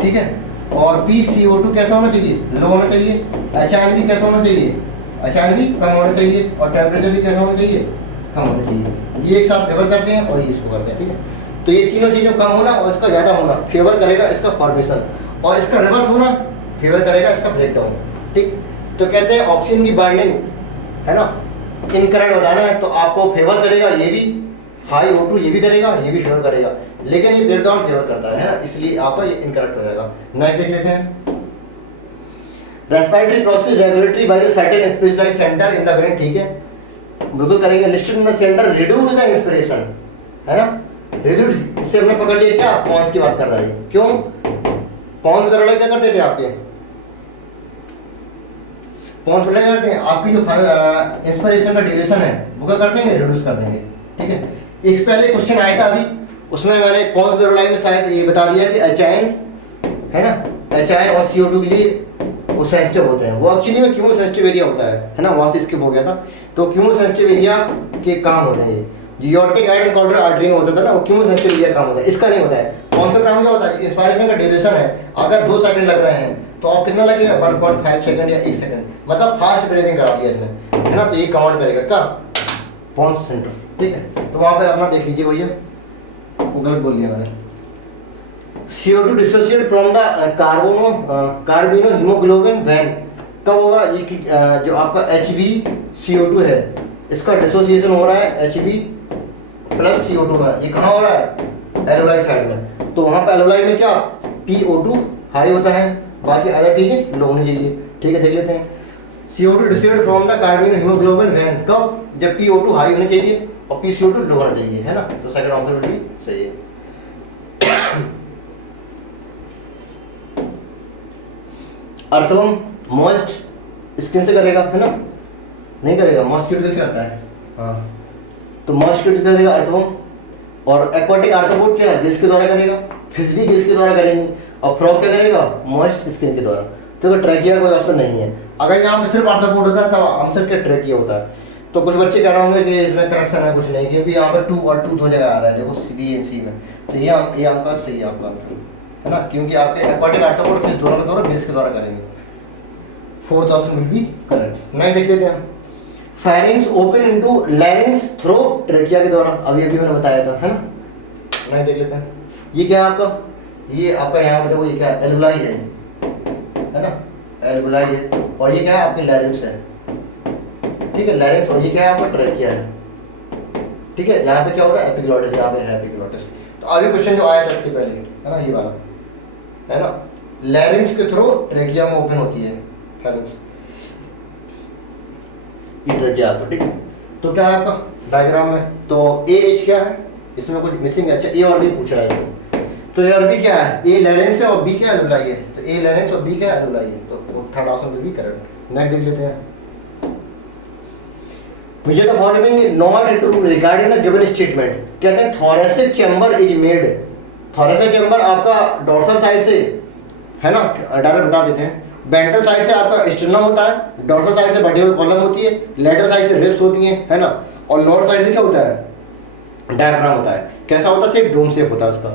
ठीक है, और PCO2 कैसा होना चाहिए, लो होना चाहिए। HIV कैसा होना चाहिए, HIV कम होना चाहिए, और टेम्परेचर भी कैसा होना चाहिए, कम होना चाहिए। ये एक साथ फेवर करते हैं और ये इसको करते हैं, ठीक है। तो ये तीनों चीज़ों कम होना और इसका ज़्यादा होना फेवर करेगा इसका फॉर्मेशन, और इसका रिवर्स होना फेवर करेगा इसका ब्रेकडाउन, ठीक। तो कहते हैं ऑक्सीजन की बाइंडिंग है ना, इनकरेक्ट बताना है तो आपको फेवर करेगा ये भी, हाई O2 ये भी करेगा, ये भी फेवर करेगा, लेकिन ये ब्रेकडाउन फेवर करता है ना, इसलिए आपका ये इनकरेक्ट हो जाएगा। नेक्स्ट देख लेते हैं। Respiratory process regulatory by the certain specialised centre in the brain, ठीक है, बिल्कुल करेंगे। Listed in the centre reduce the inspiration है ना, रिड्यूस, इससे हमने पकड़ लिया क्या, पॉन्स की बात कर रहा है, क्यों पॉन्स कर रहा क्या करते थे आपके, पॉन्स क्या करते हैं, आपकी जो इंस्पिरेशन का ड्यूरेशन है वो क्या कर देंगे, रिड्यूस कर देंगे, ठीक है। इस पहले क्वेश्चन आया था अभी, उसमें मैंने पॉन्स वेरोलाइज में शायद ये बता दिया कि HIN है ना, HIN और CO2 के लिए वो सेंसिटिव होते हैं, वो एक्चुअली में क्यूमो सेंसिटिव एरिया होता है ना, वहाँ से स्किप हो गया था। तो क्यूमो सेंसिटिव एरिया के काम होते हैं, जियोटिक आयरन कॉर्डर आर्टरी में होता था ना, वो क्यूमो सेंसिटिव एरिया काम होता है, इसका नहीं होता है। कौन सा काम क्या होता है, इंस्पायरेशन का ड्यूरेशन है, अगर 2 सेकंड लग रहे हैं तो आप कितना लगेगा, 1.5 सेकंड या 1 सेकंड, मतलब फास्ट ब्रीदिंग करा दिया इसने है ना, तो ये काउंट करेगा क्या, पॉन्स सेंटर, ठीक है। तो वहाँ पे अपना देख लीजिए भैया, वो गलत बोल दिया मैंने। CO2 dissociate from the carbamino haemoglobin when कब होगा? ये जो आपका HbCO2 है, इसका डिसोसिएशन हो रहा है Hb प्लस CO2 में। ये कहाँ हो रहा है? एल्वेलाई साइड में। तो वहाँ पे एल्वेलाई में क्या PO2 हाई होता है, बाकी अलग चीजें लो होनी चाहिए, ठीक है। देख लेते हैं CO2 dissociate from the carbamino haemoglobin when कब? जब PO2 हाई होना चाहिए और PCO2 लो होना चाहिए, है ना। तो सेकंड आंसर भी सही है। अर्थवर्म मॉइस्ट स्किन से करेगा, है ना? नहीं करेगा, मॉस्किटो से करता है, हाँ। तो मॉस्किटो से करेगा अर्थवर्म। और एक्वाटिक आर्थ्रोपोड क्या है? गिल्स के द्वारा करेगा, फिश भी गिल्स के द्वारा करेंगे। और फ्रॉग क्या करेगा? मॉइस्ट स्किन के द्वारा। तो ट्रैकिया कोई ऑप्शन नहीं है। अगर यहाँ पे सिर्फ आर्थ्रोपोड होता है तब आंसर क्या ट्रैकिया होता है। तो कुछ बच्चे कह रहे होंगे कि इसमें करेक्शन है, कुछ नहीं, क्योंकि यहाँ पे 2 और 2 दो जगह आ रहा है, देखो B और C में। तो ये आपका सही है, आपका आंसर, है ना, क्योंकि आपके एक्वाटिक आर्थ्रोपोड फिश दोनों के द्वारा गिल्स के द्वारा करेंगे। 4th option will be correct. नहीं देख लेते हैं, firings open into लैरिंग्स through trachea के द्वारा, अभी मैंने बताया था, है ना। नहीं देख लेते हैं, ये क्या है आपका? ये आपका यहाँ पे देखो, ये क्या है? एल्वेलाई है ना, एल्वेलाई है। और ये क्या है? आपकी लैरिंग्स है, ठीक है, लैरिंग्स। और ये क्या है? आपका ट्रेकिया है, ठीक है। यहाँ पे क्या होता है? एपिग्लॉटिस, यहाँ पे है एपिग्लॉटिस। तो अभी क्वेश्चन जो आया था इसके पहले, है ना, ये वाला, है ना, लैरिंग्स के थ्रू ट्रेकिया में ओपन होती है फायरिंग्स, ये ट्रेकिया। तो ठीक है, तो क्या है आपका डायग्राम में? तो AH क्या है? इसमें कुछ मिसिंग है। अच्छा, A और B पूछ रहा है, तो A और B क्या है? A लैरिंग्स है और B क्या है? एल्वेलाई है। तो A लैरिंग्स और B क्या है? एल्वेलाई है। तो थर्ड ऑप्शन भी करेक्ट। नेक्स्ट देख लेते हैं, which the following not true regarding the given statement. कहते हैं thoracic chamber is made. Thoracic chamber आपका डोर्सल साइड से, है ना, डायरेक्ट बता देते हैं। वेंट्रल साइड से आपका स्टर्नम होता है, डोर्सल साइड से वर्टिब्रल कॉलम होती है, लेटरल साइड से रिब्स होती हैं, है ना, और लोअर साइड से क्या होता है? डायफ्राम होता है। कैसा होता है? शेप डोम शेप होता है उसका।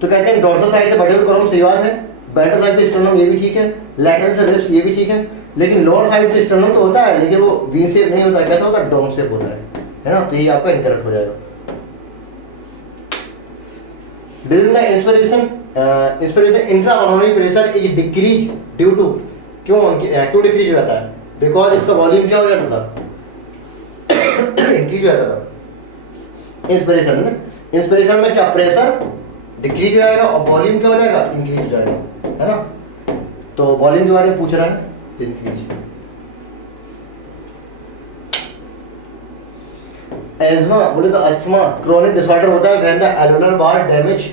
तो कहते हैं डोर्सल साइड से वर्टिब्रल कॉलम सही बात है, वेंट्रल साइड से स्टर्नम ये भी ठीक है, लेटरल से रिब्स ये भी ठीक है, लेकिन लोअर साइड से स्टर्नम तो होता है, लेकिन वो वी शेप नहीं होता। कैसा होता है? डोम शेप होता है ना। तो ये आपका इनकरेक्ट हो जाएगा। During the inspiration intrapulmonary pressure is decrease due to, क्यों डिक्रीज हो जाता है? बिकॉज इसका वॉल्यूम क्या हो जाता था? इंक्रीज हो जाता था इंस्पिरेशन में क्या प्रेशर डिक्रीज हो जाएगा और वॉल्यूम क्या हो जाएगा? इंक्रीज हो जाएगा, है ना। तो वॉल्यूम के बारे में पूछ रहा है, इंक्रीज। एज्मा बोले तो अस्थमा क्रोनिक डिसऑर्डर होता है व्हेन द एल्वेलर वाल damage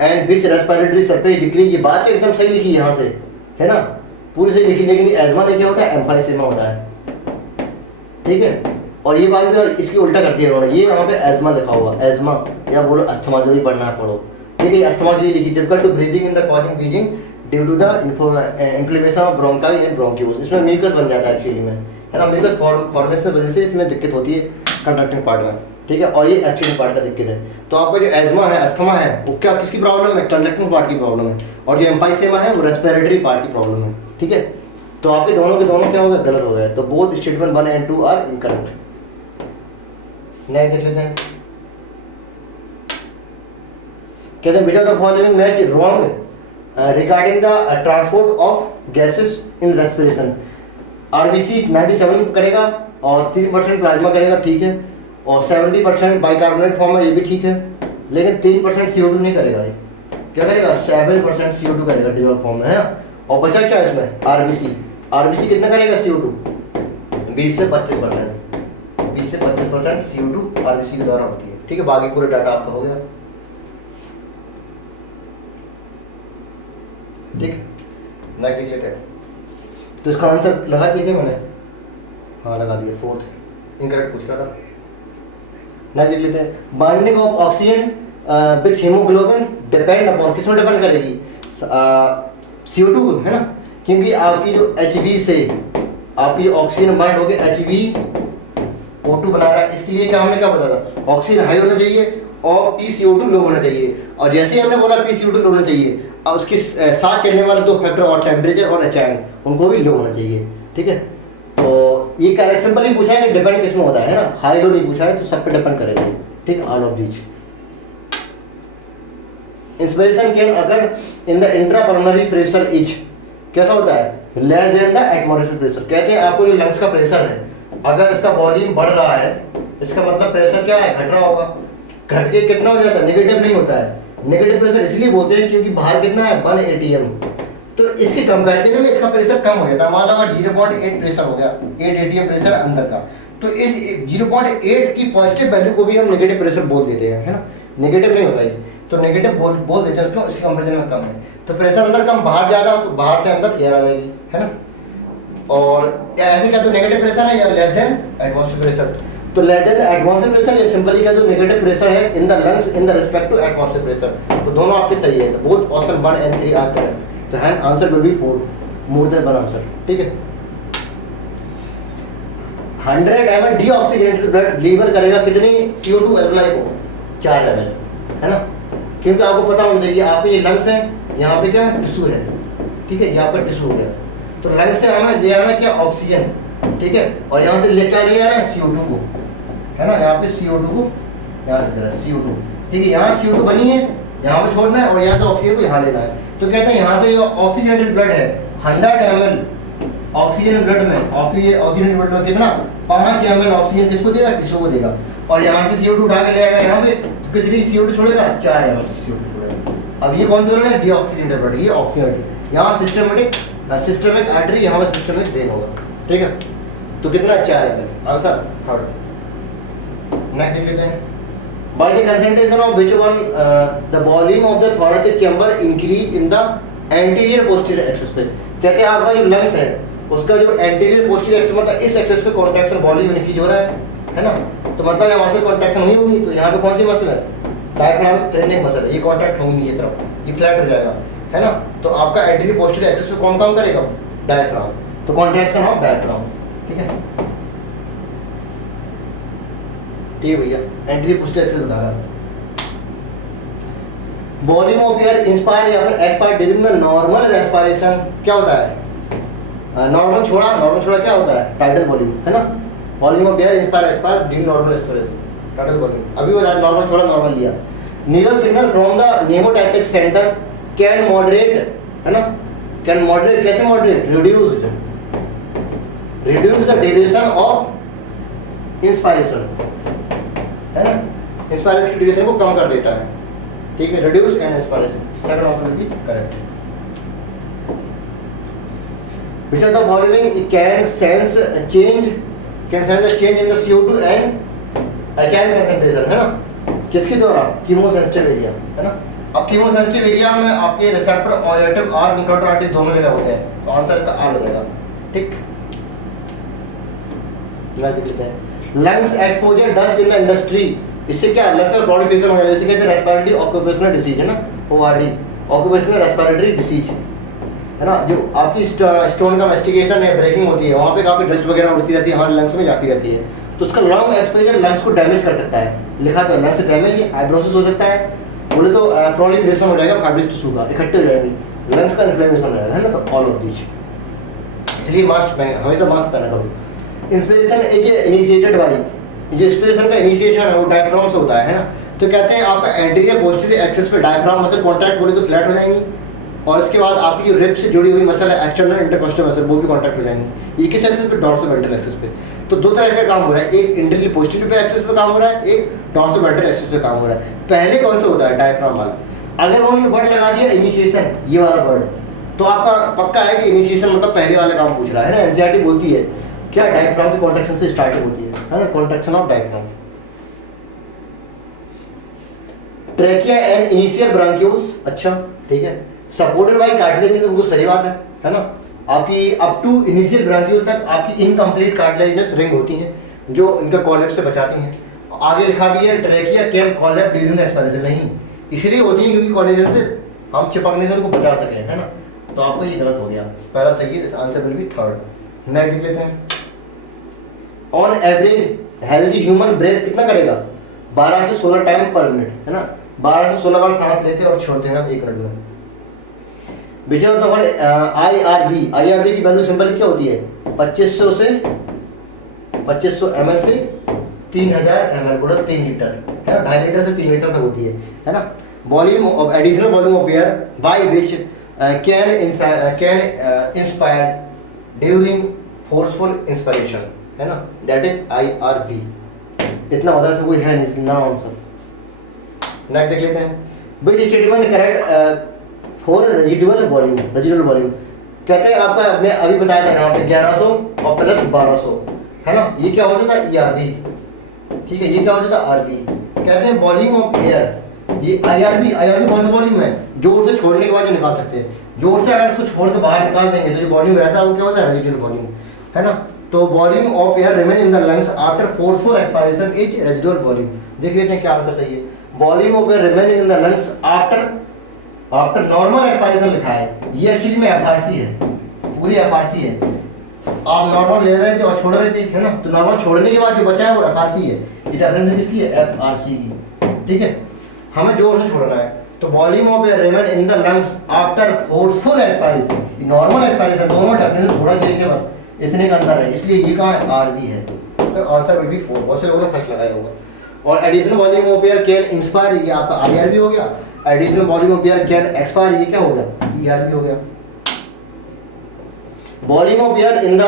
and which respiratory surface decrease. ये बात तो एकदम सही लिखी यहाँ से, है ना, पूरी सही लिखी, लेकिन एज्मा में क्या होता है? एम्फाइसेमा होता है, ठीक है। और ये बात भी इसकी उल्टा कर दिया उन्होंने, ये यहाँ पे एज्मा लिखा हुआ, एज्मा या बोलो अस्थमा, जो भी पढ़ना है पढ़ो, ठीक है। अस्थमा के लिए लिखी, difficult to breathing in the calling Beijing due to the inflammation of bronchi and bronchioles. इसमें म्यूकस बन जाता है एक्चुअली में, है ना, म्यूकस फॉर्मेशन की वजह से इसमें दिक्कत होती है कंडक्टिंग पार्ट में, ठीक है। और ये एक्चुअली पार्ट का दिक्कत है। तो आपका जो एज्मा है, अस्थमा है, वो क्या किसकी प्रॉब्लम है? कंडक्टिंग पार्ट की प्रॉब्लम है। और जो एम्फाइसेमा है वो रेस्पिरेटरी पार्ट की प्रॉब्लम है, ठीक है। तो आपके दोनों के दोनों क्या हो गए? गलत हो गए। तो both statement 1 and 2 are incorrect. Next देख लेते हैं, कहते हैं which of the following match wrong regarding the transport of gases in respiration. RBC 97 करेगा और 3% प्लाज्मा करेगा, ठीक है, और 70% बाइकार्बोनेट फॉर्म है, ये भी ठीक है, लेकिन 3% CO2 नहीं करेगा। ये क्या करेगा? 7% CO2 करेगा डिजॉल्व फॉर्म में, है ना। और बचा क्या इसमें? RBC कितना करेगा? CO2 20 से 25%, 20 से 25% CO2 RBC के द्वारा होती है, ठीक है। बाकी पूरे डाटा आपका हो गया, ठीक। नेक्स्ट देख लेते हैं। तो इसका आंसर लगा दिया क्या मैंने? हाँ लगा दिया, 4th इनकरेक्ट पूछ रहा था। नेक्स्ट देख लेते हैं, binding of oxygen with haemoglobin depend upon, किस में डिपेंड करेगी? CO2, है ना, क्योंकि आपकी जो Hb से आपकी ऑक्सीजन बाइंड हो गया, HbO2 बना रहा है। इसके लिए क्या हमने क्या बताया? ऑक्सीजन हाई होना चाहिए और PCO2 लो होना चाहिए। और जैसे ही हमने बोला PCO2 लो होना चाहिए, और उसके साथ चलने वाले 2 फैक्टर और टेम्परेचर और HN उनको भी लो होना चाहिए, ठीक है। तो ये क्या सिंपली पूछा है कि डिपेंड किसमें होता है ना, हाई लो नहीं पूछा है, तो सब पे डिपेंड करेगा, ठीक, all of these. Inspiration can अगर in the intrapulmonary pressure is, कैसा होता है less than the atmospheric pressure. कहते हैं आपको जो लंग्स का प्रेशर है, अगर इसका वॉल्यूम बढ़ रहा है, इसका मतलब प्रेशर क्या है, घट रहा होगा। घट के कितना हो जाता है, नेगेटिव नहीं होता है। नेगेटिव प्रेशर इसलिए बोलते हैं क्योंकि बाहर कितना है 1 ATM, तो इसके कंपैरिजन में इसका प्रेशर कम हो जाता है। मान लो अगर 0.8 प्रेशर हो गया, 8 ATM प्रेशर अंदर का, तो इस 0.8 की पॉजिटिव वैल्यू को भी हम नेगेटिव प्रेशर बोल देते हैं, है ना। नेगेटिव नहीं होता है तो नेगेटिव बोल देते हैं, क्यों, इसके कंपैरिजन में कम है। तो प्रेशर अंदर कम, बाहर ज़्यादा, तो बाहर से अंदर एयर आ जाएगी, है ना। और ऐसे क्या, तो नेगेटिव प्रेशर है या लेस देन एटमॉस्फेरिक प्रेशर, तो लेस देन एटमॉस्फेरिक प्रेशर या सिंपली क्या, जो नेगेटिव प्रेशर है in the lungs in the respect to atmospheric pressure, तो दोनों आपके सही है। तो both option 1 and 3 are correct, तो हैन answer will be 4, more than 1 answer, ठीक है। 100 ml डीऑक्सीजनेटेड ब्लड डिलीवर करेगा कितनी CO2 एल्कलाई को, 4 ml, है ना। क्योंकि आपको पता होना चाहिए आपके ये लंग्स है, यहाँ पे क्या टिश्यू है, ठीक है, यहाँ पर टिश्यू हो गया, तो लंग्स से हमें ले आना क्या, ऑक्सीजन, ठीक है, और यहाँ से ले क्या ले आना है, CO2 को, है ना। यहाँ पे CO2 को यहाँ रख देना है, CO2, ठीक है, यहाँ CO2 बनी है, यहाँ पे छोड़ना है, और यहाँ से ऑक्सीजन को यहाँ लेना है। तो कहते हैं यहाँ से जो ऑक्सीजनेटेड ब्लड है 100 ml ऑक्सीजन ब्लड में, ऑक्सीजन ब्लड में कितना 5 ml ऑक्सीजन किसको देगा, टिश्यू को देगा, और यहाँ से CO2 उठा के ले आएगा यहाँ पे, तो कितनी CO2 छोड़ेगा, 4 ml CO2 छोड़ेगा। अब ये कौन सा ब्लड है, डीऑक्सीजनेटेड ब्लड, ये ऑक्सीजनेटेड, यहाँ सिस्टमिक आर्टरी, यहाँ पर सिस्टमिक वेन होगा, ठीक है। तो कितना 4 ml, आंसर थर्ड। नेक्स्ट देख लेते हैं, by the concentration of which one the volume of the thoracic chamber increase in the anterior posterior axis पे। कहते हैं आपका जो लंग्स है उसका जो एंटीरियर पोस्टीरियर एक्सिस मतलब इस एक्सिस पे कॉन्ट्रैक्शन वॉल्यूम इंक्रीज हो रहा है ना। तो मतलब यहाँ से कॉन्ट्रैक्शन हुई होगी, तो यहाँ पे कौन सी मसल है, डायफ्राम फ्रेनिक मसल है, ये कॉन्ट्रैक्ट होगी नहीं, ये तरफ ये फ्लैट हो जाएगा, है ना। तो आपका एंटीरियर पोस्टीरियर एक्सिस पे कौन काम करेगा, डायफ्राम, तो कॉन्ट्रैक्शन ऑफ डायफ्राम, ठीक है। ठीक है भैया, एंटीरियर पोस्टीरियर एक्सिस बता रहा है। वॉल्यूम ऑफ एयर इंस्पायर या फिर expire during the normal respiration क्या होता है, नॉर्मल छोड़ा क्या होता है, टाइटल वॉल्यूम, है ना। Volume of air inspire expire during normal respiration, tidal volume. अभी वो नॉर्मल छोड़ा, नॉर्मल लिया। Neural signal from the pneumotaxic centre can moderate, है ना, कैन मॉडरेट, कैसे moderate, reduce the duration of inspiration, है ना, इंस्पायरेशन की ड्यूरेशन को कम कर देता है, ठीक है, reduce and inspiration, second option will be correct. Which of the following can sense the change in the CO2 and HI concentration, है ना, किसके द्वारा, कीमोसेंसिटिव एरिया, है ना। अब कीमोसेंसिटिव एरिया में आपके रिसेप्टर ऑडिटिव आर कंट्रोलर आर्टरी दोनों जगह होते हैं, तो आंसर इसका आर हो जाएगा, ठीक। ना देख लेते हैं, lungs exposure dust in the industry, इससे क्या लंग्स का प्रोलिफरेशन हो जाता है, जैसे कहते हैं रेस्पिरेटरी ऑक्यूपेशनल डिसीज, है ना, ORD, ऑक्यूपेशनल रेस्पिरेटरी डिसीज, है ना। जो आपकी स्टोन का मेस्टिकेशन है, ब्रेकिंग होती है, वहाँ पे काफ़ी डस्ट वगैरह उड़ती रहती है, हमारे लंग्स में जाती रहती है, तो उसका लॉन्ग एक्सपोजर लंग्स को डैमेज कर सकता है। लिखा तो लंग्स डैमेज, फाइब्रोसिस हो सकता है, बोले तो प्रोलिफरेशन हो जाएगा फाइब्रोसिस टिश्यू का, इकट्ठे हो जाएंगे, लंग्स का इन्फ्लेमेशन हो जाएगा, है ना। तो ऑल ऑफ दिस, इसलिए मास्क पहने, हमेशा मास्क पहना करो। इंस्पिरेशन इज इनिशिएटेड बाई, जो इंस्पिरेशन का इनिशिएशन है वो डायफ्राम से होता है ना। तो कहते हैं आपका एंटीरियर पोस्टीरियर एक्सिस पे डायफ्राम मसल कॉन्ट्रैक्ट बोले तो फ्लैट हो जाएंगी, और इसके बाद आपकी जो रिब से जुड़ी हुई मसल है एक्सटर्नल इंटरकोस्टल मसल, वो भी कॉन्ट्रैक्ट हो जाएंगी। एक ही एक्सिस पे, डॉर्सोवेंट्रल एक्सिस पे। तो दो तरह का काम हो रहा है, एक इंटीरियर पोस्टीरियर पे एक्सिस पे काम हो रहा है, एक डॉर्सोवेंट्रल एक्सिस पे काम हो रहा है। पहले कौन सा होता है, डायफ्राम वाला। अगर उन्होंने वर्ड लगा दिया इनिशिएशन, ये वाला वर्ड, तो आपका पक्का है कि इनिशिएशन मतलब पहले वाला काम पूछ रहा है ना। एनसीईआरटी बोलती है क्या, डायफ्राम की कॉन्ट्रैक्शन से स्टार्टिंग होती है ना, contraction of diaphragm. Trachea and initial bronchioles, अच्छा ठीक है, सपोर्टेड बाय कार्टिलेज, तो बिल्कुल सही बात है ना। आपकी अप टू इनिशियल ब्रांक्यूल तक आपकी इनकम्प्लीट कार्टिलेजिनस रिंग होती हैं जो इनका कॉलेप्स से बचाती हैं। आगे लिखा भी है trachea can collapse during the expiration, नहीं इसलिए होती है क्योंकि कॉलेजन से हम चिपकने से उनको बचा सकें, है ना। तो आपको ये गलत हो गया, पहला सही है, answer will be third. Next देख लेते हैं, on average healthy human breath कितना करेगा, 12 से 16 टाइम पर मिनट, है ना। 12 से 16 बार सांस लेते हैं और छोड़ते हैं हम 1 मिनट में। विजय तो हमारे IRB की वैल्यू सिंपल क्या होती है, 2500 से 2500 ml से 3000 ml, बोला 3 लीटर है ना, 2.5 लीटर से 3 लीटर तक होती है ना। Volume of additional volume of air by which can inspired during forceful inspiration, है ना, दैट इज IRB। इतना बता से कोई है नहीं ना आंसर। नेक्स्ट देख लेते हैं, which statement correct for residual volume. Residual volume कहते हैं आपका, मैं अभी बताया था यहाँ पे 1100 और प्लस 1200, है ना, ये क्या हो जाता है ERB, ठीक है, ये क्या हो जाता है RB। कहते हैं वॉल्यूम ऑफ एयर, ये IRB कौन सा वॉल्यूम है, जोर से छोड़ने के बाद जो निकाल सकते हैं, जोर से अगर उसको छोड़ के बाहर निकाल देंगे तो जो वॉल्यूम रहता है वो क्या होता है, रेजिडुअल वॉल्यूम, है ना। तो volume of air remain in the lungs after forceful expiration is residual volume. देख लेते हैं क्या आंसर सही है। Volume of air remain in the lungs after normal expiration लिखा है, ये एक्चुअली में FRC है, पूरी FRC है। आप नॉर्मल ले रहे थे और छोड़ रहे थे, है ना, तो नॉर्मल छोड़ने के बाद जो बचा है वो FRC है, ये डिफरेंस किसकी है, FRC की, ठीक है। हमें जोर से छोड़ना है, तो volume of air remain in the lungs after forceful expiration, normal expiration, दोनों डेफिनेशन थोड़ा चेंज है, बस इतने का अंतर है, इसलिए ये कहाँ है, RB है, तो आंसर विल बी 4। बहुत से लोगों ने फर्स्ट लगाया होगा। और additional volume of air can inspire, ये आपका IRB हो गया। Additional volume of air can expire, ये क्या हो गया, ERB हो गया। Volume of air in the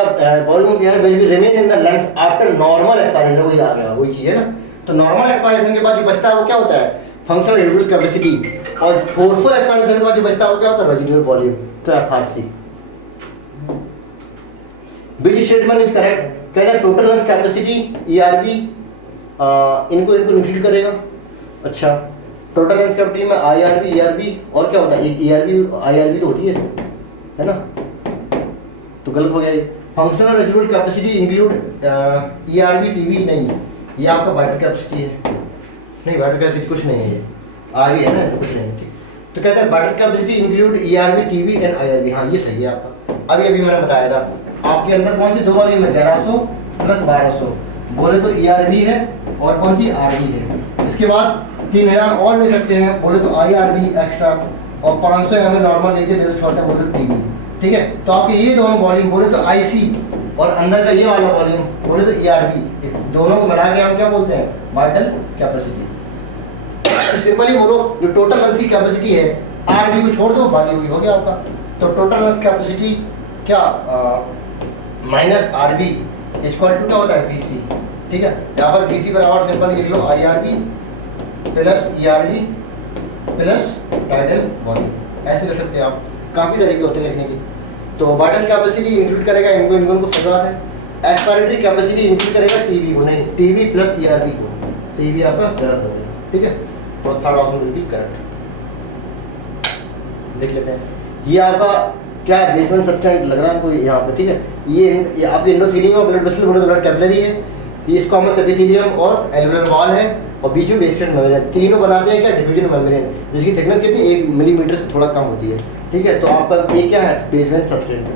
volume of air will be remain in the lungs after normal expiration, वही आ गया, वही चीज है ना। तो नॉर्मल एक्सपायरेशन के बाद जो बचता है वो क्या होता है, फंक्शनल रेजिडुअल कैपेसिटी, और फोर्सफुल एक्सपायरेशन के बाद जो बचता है वो क्या होता है, रेजिडुअल वॉल्यूम, तो FRC। Which statement is correct, कहता है टोटल लंग्स कैपेसिटी ERB, इनको इंक्लूड करेगा। अच्छा, टोटल लंग्स कैपेसिटी में IRB ERB और क्या होता है, एक ERB IRB तो होती है ना, तो गलत हो गया ये। Functional residual capacity include ERB TB नहीं, ये आपका वाइटल कैपेसिटी है, नहीं वाइटल कैपेसिटी कुछ नहीं है, ये RB है ना, कुछ नहीं है, ठीक। तो कहता है vital capacity include ERB TB and IRB, हाँ ये सही है आपका। अभी मैंने बताया था आपके अंदर कौन सी दो वॉल्यूम है, 1100 प्लस 1200, बोले तो ERB है और कौन सी RB है। इसके बाद 3000 और ले सकते हैं, बोले तो IRB एक्स्ट्रा, और 500 ml नॉर्मल लेके जैसे छोटा बोले तो TB, ठीक है। तो आपके ये दोनों वॉल्यूम बोले तो IC, और अंदर का ये वाला वॉल्यूम बोले तो ERB, दोनों को बढ़ा के हम क्या बोलते हैं, वाइटल कैपेसिटी। सिंपली बोलो, जो टोटल लंग्स की कैपेसिटी है, RB को छोड़ दो, बाकी वही हो गया आपका। तो टोटल लंग्स कैपेसिटी क्या, माइनस RB इक्वल टू क्या होता है, BC, ठीक है। यहाँ पर BC बराबर सिंपल लिख लो IRB plus ERB plus title volume, ऐसे लिख सकते हैं आप, काफ़ी तरीके होते हैं लिखने की। तो वाइटल कैपेसिटी इंक्लूड करेगा इनको को सही बात है। एक्सपायरेटरी कैपेसिटी इंक्लूड करेगा TB को, नहीं TB प्लस ERB को, तो ये भी आपका गलत हो गया, ठीक है। तो third option will be correct. देख लेते हैं, ये आपका क्या है, बेसमेंट सब्सटेंस लग रहा है आपको यहाँ पे, ठीक है। ये आपकी एंडोथेलियम और ब्लड वेसल, ब्लड कैपिलरी है, ये इसको हम एपिथेलियम और एल्वेलर वॉल है, और बीच में बेसमेंट मेम्ब्रेन, तीनों बनाते हैं क्या, डिफ्यूजन मेम्ब्रेन, जिसकी थिकनेस कितनी 1 मिलीमीटर से थोड़ा कम होती है, ठीक है। तो आपका ये क्या है, basement substance.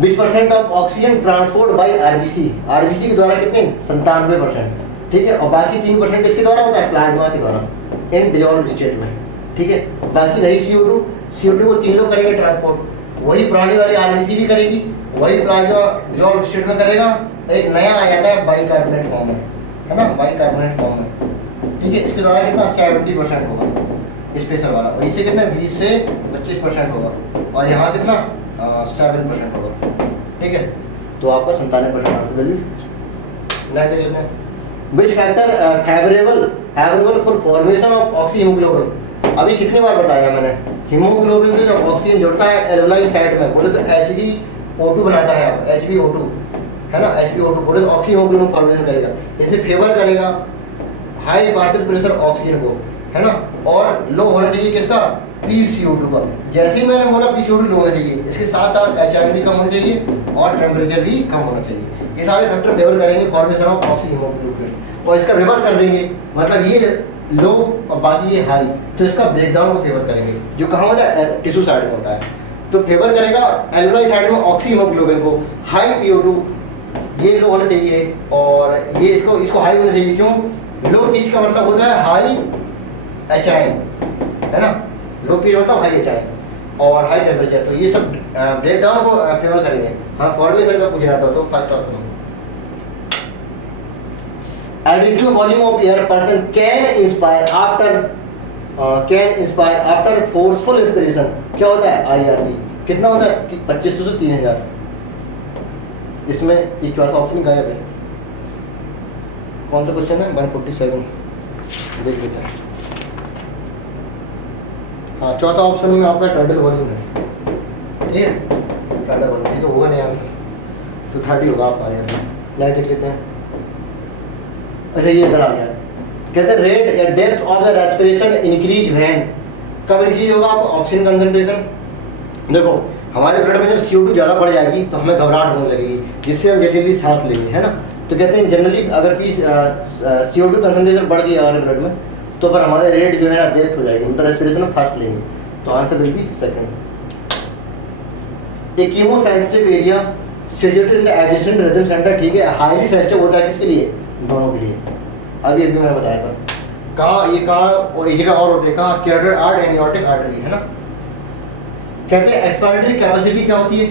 Which % of oxygen transport bye RBC के द्वारा कितने, 97%, ठीक है। और बाकी 3% इसके द्वारा होता है, प्लाज्मा के द्वारा इन डिजॉल्व स्टेट में, ठीक है। बाकी रही CO2 को 3 लोग करेंगे ट्रांसपोर्ट, वही पुरानी वाली RBC भी करेगी, वही प्लाज्मा डिजॉल्व स्टेट में करेगा। एक नया आ जाता है बाइकार्बोनेट फॉर्म में, है ना, बाइकार्बोनेट फॉर्म में, ठीक है। इसके द्वारा कितना 70% होगा स्पेशल वाला, और इससे कितना 20 से 25% होगा, और यहाँ कितना 7% होगा, ठीक है। तो आपका 97% आंसर वैल्यू। नेक्स्ट लेते हैं, which factor favourable for formation of oxyhaemoglobin. अभी कितनी बार बताया मैंने, हीमोग्लोबिन से जब ऑक्सीजन जुड़ता है एल्वेओलाई साइड में, बोले तो HbO2 बनाता है, आप HbO2, है ना, HbO2 बोले तो ऑक्सीहीमोग्लोबिन फॉर्मेशन करेगा, इसे फेवर करेगा हाई पार्शियल प्रेशर ऑक्सीजन को, है ना, और लो होना चाहिए किसका, PCO2 का। जैसे ही मैंने बोला PCO2 लो होना चाहिए, इसके साथ साथ HI भी कम होना चाहिए और टेम्परेचर भी कम होना चाहिए। ये सारे फैक्टर फेवर करेंगे फॉर्मेशन ऑफ ऑक्सीहीमोग्लोबिन, और इसका रिवर्स कर देंगे, मतलब ये लो और बाकी ये हाई, तो इसका ब्रेकडाउन को फेवर करेंगे, जो कहाँ होता है, टिश्यू साइड में होता है। तो फेवर करेगा एल्वेओलाई साइड में ऑक्सीहीमोग्लोबिन को, हाई PO2 ये लो होना चाहिए, और ये इसको हाई होना चाहिए। क्यों, लो पीच का मतलब होता है हाई HI, है ना, लो पीच मतलब हाई HI, और हाई टेम्परेचर, तो ये सब ब्रेक डाउन को फेवर करेंगे। हाँ फॉर्मेशन का पूछना था तो first option. Additional volume of air person can inspire after forceful inspiration, क्या होता है IRB, कितना होता है 2500 से 3000। इसमें ये चौथा ऑप्शन गायब है। कौन सा क्वेश्चन है 147 देख लेते हैं। हाँ चौथा ऑप्शन में आपका टर्टल वॉल्यूम है, ठीक है टर्टल वॉल्यूम, ये तो होगा नहीं आंसर, तो 30 होगा आपका IRB। नहीं देख लेते हैं। अच्छा ये इधर आ गया, कहते हैं रेट या depth of the respiration increase when, कब इंक्रीज होगा आपको ऑक्सीजन कंसंट्रेशन। देखो हमारे ब्लड में जब CO2 ज़्यादा बढ़ जाएगी तो हमें घबराहट होने लगेगी, जिससे हम जल्दी सांस लेंगे, है ना। तो कहते हैं जनरली अगर CO2 कंसंट्रेशन बढ़ गई हमारे ब्लड में तो पर हमारे रेट जो है ना डेप्थ हो जाएगी, मतलब रेस्पिरेशन में फास्ट लेंगे, तो answer will B second. A chemo sensitive area situated in the adjacent rhythm centre, ठीक है, हाईली सेंसिटिव होता है किसके लिए, दोनों के लिए। अभी मैंने बताया था कहाँ ये कहाँ एक जगह और होते हैं, कहाँ carotid art and aortic artery, है ना। कहते हैं एक्सपायरेटरी कैपेसिटी क्या होती है,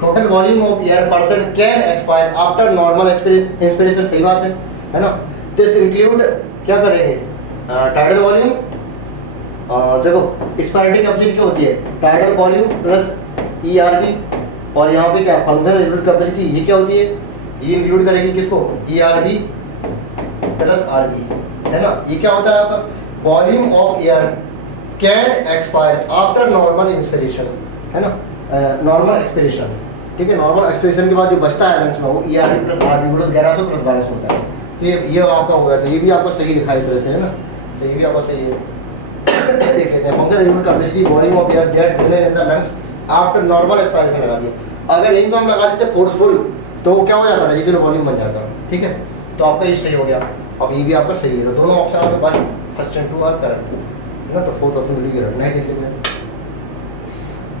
total volume of air person can expire after normal inspiration, सही बात है ना। दिस इंक्लूड क्या करेंगे टाइडल वॉल्यूम, देखो एक्सपायरेटरी कैपेसिटी क्या होती है टाइडल वॉल्यूम प्लस ERB, और यहाँ पे क्या फंक्शनल रिजल्ट कैपेसिटी, ये क्या होती है, ये इंक्लूड करेगी किसको ERB प्लस RB, है ना। ये क्या होता है आपका volume of air can expire after normal inspiration, है ना, नॉर्मल एक्सपिरेशन, ठीक है। नॉर्मल एक्सपिरेशन के बाद जो बचता है लंग्स में वो ERB plus RB plus 1100 plus 1200 होता है। तो ये आपका होगा, तो ये भी आपको सही लिखा है तरह से, है ना, तो ये भी आपको सही है। देख लेते हैं functional result capacity volume of air that remain in the lungs after normal expiration लगा दिया। अगर यहीं पर हम लगा देते फोर्सफुल तो क्या हो जाता है रेजिडुअल वॉल्यूम बन जाता है, ठीक है। तो आपका ये सही हो गया, अब ये भी आपका सही है, तो दोनों ऑप्शन आपके पास फर्स्ट एंड 2 आर करेक्ट, है ना। तो फोर्थ ऑप्शन बिल्कुल करेक्ट। नहीं देख लेते हैं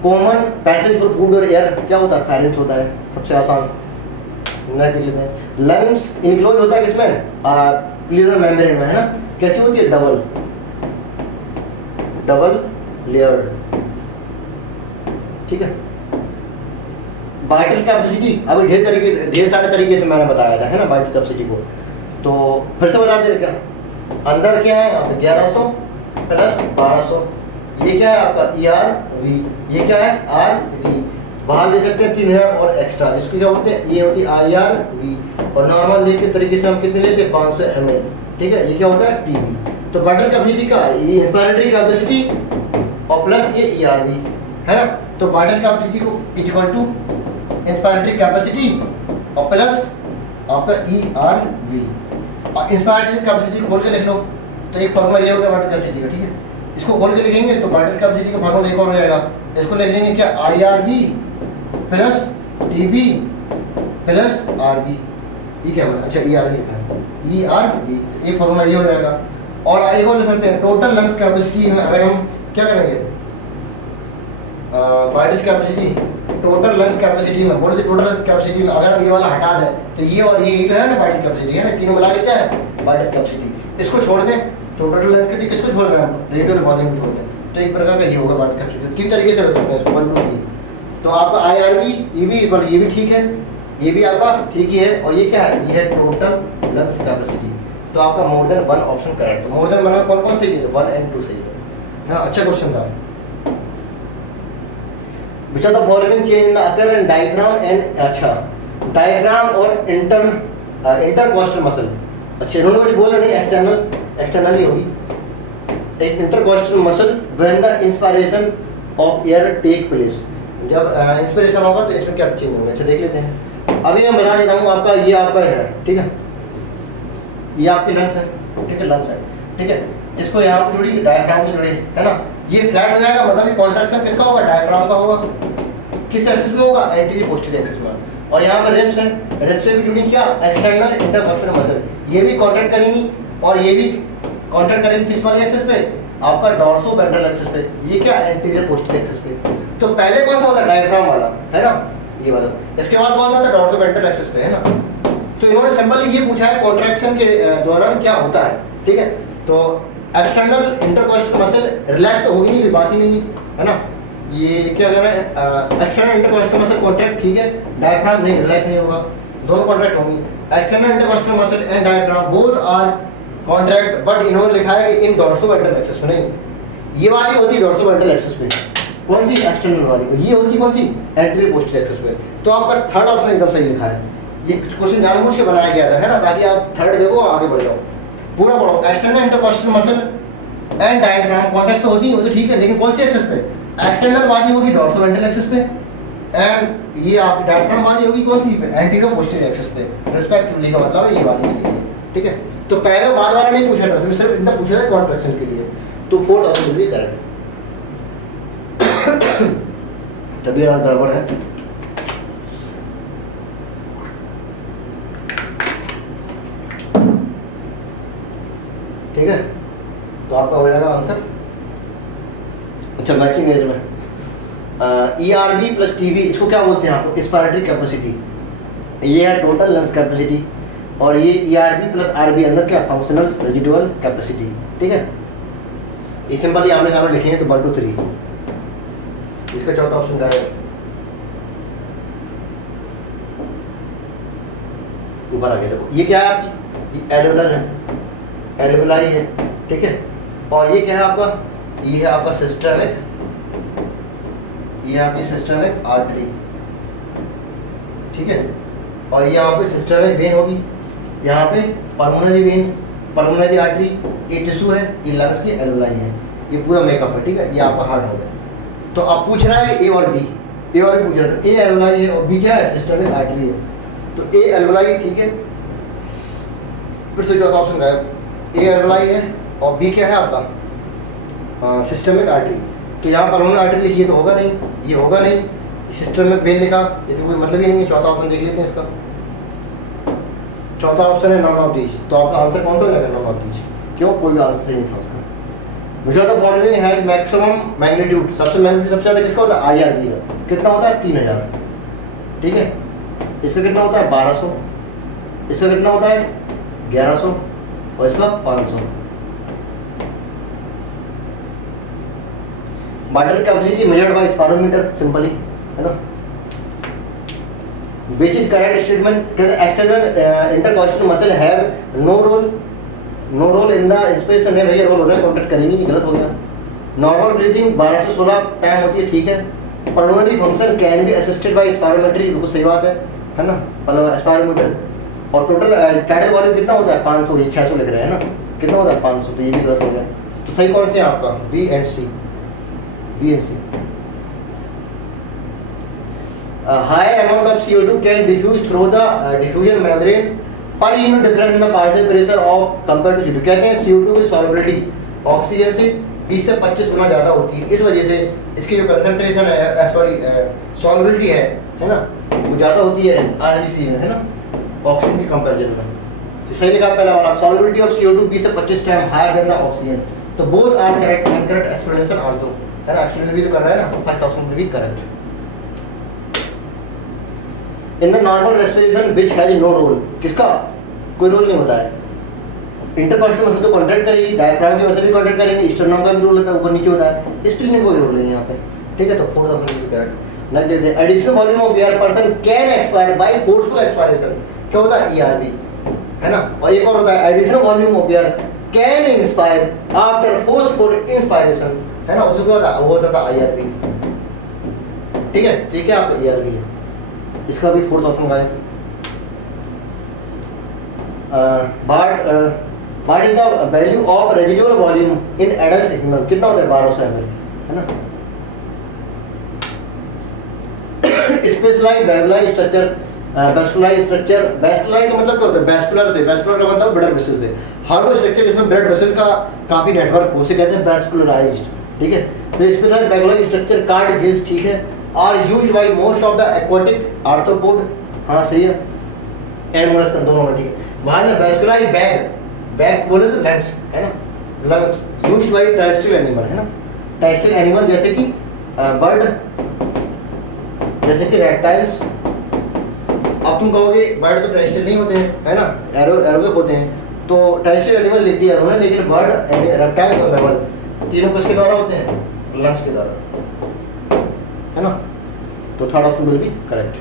कॉमन पैसेज फॉर फूड और एयर क्या होता है, फेरेंस होता है, सबसे आसान। नहीं देख लेते हैं लंग्स इनक्लोज होता है किसमें, प्लूरल मेम्ब्रेन में, है ना। कैसी होती है डबल लेयर्ड, ठीक है। वाइटल कैपेसिटी अभी ढेर सारे तरीके से मैंने बताया था, है ना, वाइटल कैपेसिटी को। तो फिर से बता दें क्या, अंदर क्या है आपका 1100 प्लस 1200, ये क्या है आपका ERV, ये क्या है RV, बाहर ले सकते हैं 3000 और एक्स्ट्रा, इसको क्या बोलते हैं, ये होती है IRV, और नॉर्मल लेके तरीके से हम कितने लेते हैं 500 ml, ठीक है। ये क्या होता है TB। तो वाइटल कैपेसिटी का ये इंस्पायरेटरी कैपेसिटी और प्लस ये ERV, है ना। तो वाइटल कैपेसिटी को इक्वल टू इंस्पायरेटरी कैपेसिटी और प्लस आपका ERV, और इंस्पायरेटरी कैपेसिटी खोल के लिख लो तो एक फॉर्मूला ये होगा वाइटल कैपेसिटी का, ठीक है। इसको खोल के लिखेंगे तो वाइटल कैपेसिटी का फॉर्मूला एक और हो जाएगा, इसको लिख लेंगे क्या IRV plus TB plus RV, ये क्या बना, अच्छा ERV लिखा है ERV, एक फॉर्मूला ये हो जाएगा। और एक और लिख सकते हैं टोटल लंग्स कैपेसिटी में, अगर हम क्या करेंगे vital capacity total lungs capacity में बोले तो टोटल लंग्स कैपेसिटी में अगर हम ये वाला हटा दें तो ये और ये जो है ना वाइटल कैपेसिटी, है ना, तीनों मिला के क्या है वाइटल कैपेसिटी। इसको छोड़ दें तो टोटल लंग्स कैपेसिटी किसको छोड़ दें हम, रेडियल वॉल्यूम छोड़ दें, तो एक प्रकार का ये होगा वाइटल कैपेसिटी। तीन तरीके से रख सकते हैं इसको 1 2 3। तो आपका IRV ये भी ठीक है, ये भी आपका ठीक ही है, और ये क्या है, ये है टोटल लंग्स कैपेसिटी। तो आपका मोर देन 1 ऑप्शन करेक्ट। तो मोर देन 1 में कौन कौन सही है, 1 and 2 सही है। हाँ अच्छा क्वेश्चन था। Which of the following change in the occur in diaphragm and अच्छा diaphragm और intercostal muscle, अच्छा इन्होंने कुछ बोला नहीं, एक्सटर्नल ही होगी। एक intercostal muscle when the inspiration of air take place, जब इंस्पिरेशन होगा तो इसमें क्या चेंज होंगे, अच्छा देख लेते हैं। अभी मैं बता देता हूँ आपका ये आपका है, ठीक है, ये आपके लंग्स है, ठीक है, लंग्स है, ठीक है। इसको यहाँ पे जोड़ी डायफ्राम से जोड़े, है ना, ये फ्लैट हो जाएगा, मतलब ये कॉन्ट्रैक्शन किसका होगा, डायफ्राम का होगा। किस एक्सिस में होगा, एंटीरियर पोस्टीरियर एक्सिस में। और यहाँ पर रिब्स है, रिब्स से भी जुड़ी क्या, एक्सटर्नल इंटरकॉस्टल मसल, ये भी कॉन्ट्रैक्ट करेंगी और ये भी कॉन्ट्रैक्ट करेंगे किस वाले एक्सिस पे, आपका डॉर्सो वेंट्रल एक्सिस पे, ये क्या एंटीरियर पोस्टीरियर एक्सिस पे। तो पहले कौन सा होता है, डायफ्राम वाला, है ना, ये वाला। इसके बाद कौन सा होता है, डॉर्सो वेंट्रल एक्सिस पे, है ना। तो इन्होंने सिंपली ये पूछा है कॉन्ट्रैक्शन के दौरान क्या होता है, ठीक है। तो एक्सटर्नल इंटरकॉस्टल मसल रिलैक्स तो होगी नहीं, बात ही नहीं है ना, ये क्या कर रहा है, एक्सटर्नल इंटरकोस्टल मसल कॉन्ट्रैक्ट, ठीक है, डायफ्राम नहीं रिलैक्स नहीं होगा, दोनों कॉन्ट्रैक्ट होंगी। External intercostal muscle and diaphragm both are contract, but इन्होंने लिखा है कि इन डोर्सोवेंट्रल एक्सिस में नहीं, ये वाली होती है डोर्सोवेंट्रल एक्सिस पे, कौन सी एक्सटर्नल वाली, और ये होती कौन सी एंटीरियर पोस्टीरियर एक्सिस पे। तो आपका थर्ड ऑप्शन एकदम सही लिखा है, ये क्वेश्चन जानबूझ के बनाया गया था, है ना, ताकि आप थर्ड देखो और आगे बढ़ जाओ। पूरा पढ़ो, external intercostal muscle and diaphragm contract तो होती है, वो तो ठीक है, लेकिन कौन सी एक्सिस पे, एक्सटर्नल वाली होगी डोर्सोवेंट्रल एक्सिस पे, एंड ये आपकी डायफ्राम वाली होगी कौन सी पे, एंटीरियर पोस्टीरियर एक्सिस पे रिस्पेक्टिवली, का मतलब है ये वाली इसके लिए, ठीक है। तो पहले बाद वाला नहीं पूछा था, उसमें सिर्फ इतना पूछा था कॉन्ट्रैक्शन के लिए, तो फोर्थ ऑप्शन भी करेक्ट। तभी गड़बड़ है। ठीक है, तो आपका हो जाएगा आंसर। अच्छा, मैचिंग एज में ERB प्लस TB, इसको क्या बोलते हैं आप, इंस्पायरेटरी कैपेसिटी, ये है टोटल लंग्स कैपेसिटी, और ये ERB प्लस RB अंदर क्या, फंक्शनल रेजिडुअल कैपेसिटी, ठीक है। ये सिंपली आमने सामने लिखेंगे तो 1 2 3, इसका चौथा ऑप्शन क्या है, ऊपर आ गया, देखो ये क्या है आपकी, एल्वेलर है, एल्वेलाई है, ठीक है, और ये क्या है आपका, ये है आपका सिस्टमिक, ये आपकी सिस्टमिक आर्टरी, ठीक है, और ये यहाँ पे सिस्टमिक वेन होगी, यहाँ पे पल्मोनरी वेन, पल्मोनरी आर्टरी, ये टिश्यू है, ये लंग्स की एल्वेलाई है, ये पूरा मेकअप है, ठीक है, ये आपका हार्ट हो गया। तो अब पूछ रहा है ए और बी, ए और बी पूछ रहा था, ए एल्वेलाई है और बी क्या है, सिस्टमिक आर्टरी है, तो ए एल्वेलाई, ठीक है, फिर से चौथा ऑप्शन गायब, ए एल्वेलाई है और बी क्या है आपका सिस्टमिक आर्टरी, तो यहाँ पल्मोनरी आर्टरी लिखिए तो होगा नहीं, ये होगा नहीं, सिस्टमिक वेन लिखा, इसमें कोई मतलब ही नहीं है। चौथा ऑप्शन देख लेते हैं इसका, चौथा ऑप्शन है नॉन ऑफ दीज, तो आपका आंसर कौन सा हो जाएगा, नॉन ऑफ दीज, क्यों, कोई भी आंसर सही नहीं था उसका। मुझे तो फॉलोइंग है मैक्सिमम मैग्नीट्यूड, सबसे मैग्नीट्यूड सबसे ज़्यादा किसका होता है, IRB का, कितना होता है 3000, ठीक है, इसका कितना होता है 1200, इसका कितना होता है 1100, और इसका 500। Water capacity measured by spirometer, simply, है ना। Which is correct statement, कहते हैं external intercostal muscle have no role in the space, नहीं भैया रोल होना है, कॉन्टेक्ट करेंगे नहीं, गलत हो गया। नॉर्मल ब्रीथिंग 12 से 16 टाइम होती है, ठीक है। Pulmonary function can be assisted by spirometry, बिल्कुल सही बात है ना, स्पायरोमीटर। और टोटल टाइडल वॉल्यूम कितना होता है 500, ये 600 लिख रहे हैं ना, कितना होता है 500, तो ये भी गलत हो गया। तो सही कौन से है आपका, B and C. Higher amount of CO2 can diffuse through the diffusion membrane per unit difference in the partial pressure of compared to CO2। कहते हैं CO2 की solubility ऑक्सीजन से 20 से 25 गुना ज़्यादा होती है, इस वजह से इसकी जो कंसंट्रेशन है, सॉल्युबिलिटी है ना, वो ज़्यादा होती है RBC में, है ना, ऑक्सीजन की कंपैरिजन में। तो सही लिखा पहला वाला, सॉल्युबिलिटी ऑफ CO2 20 से 25 time higher than the oxygen. तो both are correct and correct explanation also, है ना, एक्चुअली भी तो कर रहा है ना, फर्स्ट ऑप्शन भी correct. In the normal respiration which has no role, किसका कोई रोल नहीं होता है। इंटरकोस्टल मसल तो कॉन्ट्रैक्ट करेगी, डायफ्राम की मसल भी कॉन्ट्रैक्ट करेंगे, स्टर्नम का भी रोल होता है, ऊपर नीचे होता है, स्प्लीन में कोई रोल नहीं है यहाँ पे, ठीक है। तो फोर्थ ऑप्शन भी करेक्ट। नेक्स्ट देते हैं, additional volume of air person can expire by forceful expiration, क्या होता है ERB, है ना। और एक और होता है additional volume of air can inspire after forceful inspiration, है ना, उसको क्या होता है, वो होता है IRB, ठीक है, ठीक है, आपका ERB है। इसका भी फोर्थ ऑप्शन का है। What is the value of residual volume in adult human, कितना होता है 1200 ml, है ना। Specialised vascular structure, vascular structure, vascular का मतलब क्या होता है, वैस्कुलर से, वैस्कुलर का मतलब ब्लड वेसल से, हर वो स्ट्रक्चर जिसमें ब्लड वेसल का काफी नेटवर्क हो, उसे कहते हैं वैस्कुलराइज्ड, ठीक है। तो specialised vascular structure called gills, ठीक है, are used by most of the aquatic arthropod, हाँ सही है, एंड मोलस्क दोनों में, ठीक है। वहाँ से वैस्कुलर बैग बोले तो लंग्स, है ना, lungs used by terrestrial animal, है ना, टेरेस्ट्रियल एनिमल जैसे कि बर्ड, जैसे कि रेप्टाइल्स। अब तुम कहोगे बर्ड तो टेरेस्ट्रियल नहीं होते हैं, है ना, एरोबिक होते हैं, तो टेरेस्ट्रियल एनिमल लिख दिया उन्होंने, लेकिन बर्ड, रेप्टाइल और मैमल तीनों किसके द्वारा होते हैं, लंग्स के द्वारा। है ना, तो third option will be correct.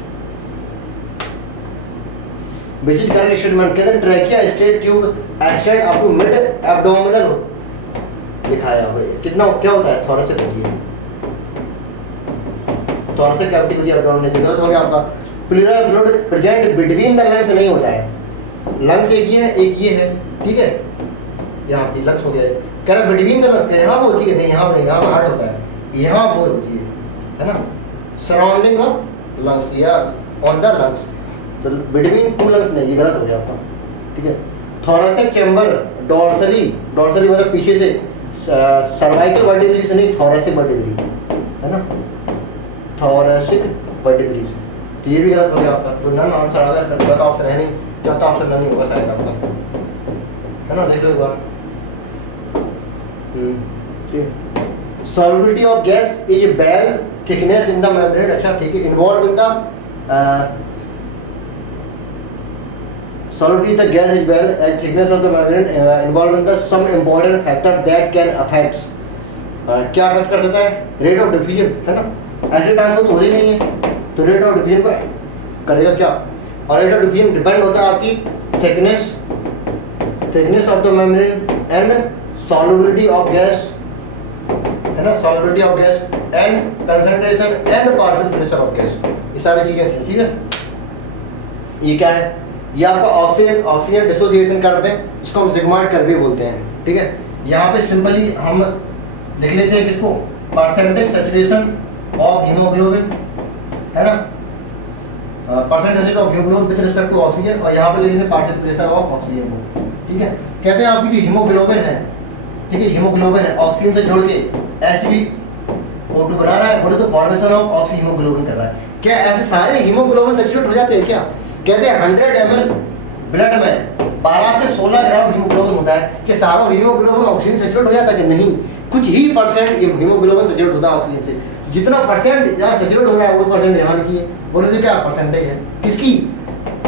Which is correct statement? कहते हैं trachea straight tube extend up to mid abdominal दिखाया हुआ है। कितना क्या होता है? थोरेसिक होती है, थोरेसिक कैविटी होती है, एब्डोमिनल जगह हो गया आपका। Pleural blood present between the lungs नहीं होता है, लंग्स एक ये है एक ये है, ठीक है, यहाँ पे लंग्स हो गया है। कह रहा बिटवीन द लंग्स यहाँ पर होती है, नहीं यहाँ पर नहीं, यहाँ पर हार्ट होता है, यहाँ पर होती है ना, सराउंडिंग ऑफ लंग्स या ऑन द लंग्स, तो बिटवीन टू लंग्स नहीं, ये गलत हो गया आपका, ठीक है। थोरेसिक चैम्बर डॉर्सली, डॉर्सली मतलब पीछे से, सर्वाइकल वर्टिब्ररी से नहीं, थोरेसिक वर्टिब्ररी है ना, थोरेसिक वर्टिब्ररी, तो ये भी गलत हो गया आपका। तो नन आंसर आ गया, चौथा ऑप्शन है नहीं, चौथा ऑप्शन नहीं होगा शायद आपका, है ना, देख लो एक बार। सॉल्युबिलिटी ऑफ गैस इज बेल थिकनेस इन द मेम्ब्रेन, अच्छा ठीक है, involve in the solubility the gas is well and thickness of the membrane involved in the some important factor that can affects क्या अफेक्ट कर सकता है? Rate of diffusion, है ना, एसिड ट्रांसफर तो हो ही नहीं है, तो रेट ऑफ डिफ्यूजन को करेगा क्या, और रेट ऑफ डिफ्यूजन डिपेंड होता है आपकी thickness of the membrane and solubility of gas, है ना, solubility of gas and concentration and partial pressure of gas, ये सारी चीजें हैं, ठीक है। ये क्या है? ये आपका ऑक्सीजन ऑक्सीजन डिसोसिएशन कर्व है, इसको हम सिग्मॉइड कर्व भी बोलते हैं, ठीक है। यहाँ पे सिंपली हम लिख लेते हैं किसको, परसेंटेज सैचुरेशन ऑफ हीमोग्लोबिन, है ना, percentage of haemoglobin with respect to oxygen, और यहाँ पे लिख लेते हैं पार्शियल प्रेशर ऑफ ऑक्सीजन को, ठीक है। कहते हैं आपकी जो हीमोग्लोबिन है, ठीक है, हीमोग्लोबिन है ऑक्सीजन से जोड़ के HbO2 बना रहा है, बोले तो फॉर्मेशन ऑफ ऑक्सी हीमोग्लोबिन कर रहा है। क्या ऐसे सारे हीमोग्लोबिन सैचुरेट हो जाते हैं क्या? कहते हैं 100 ml ब्लड में 12 से 16 ग्राम हीमोग्लोबिन होता है, कि सारा हीमोग्लोबिन ऑक्सीजन सैचुरेट हो जाता है कि नहीं, कुछ ही परसेंट हीमोग्लोबिन सैचुरेट होता है ऑक्सीजन से, जितना परसेंट यहाँ सैचुरेट हो रहा है वो परसेंट यहाँ लिखिए, बोले तो क्या परसेंटेज है किसकी,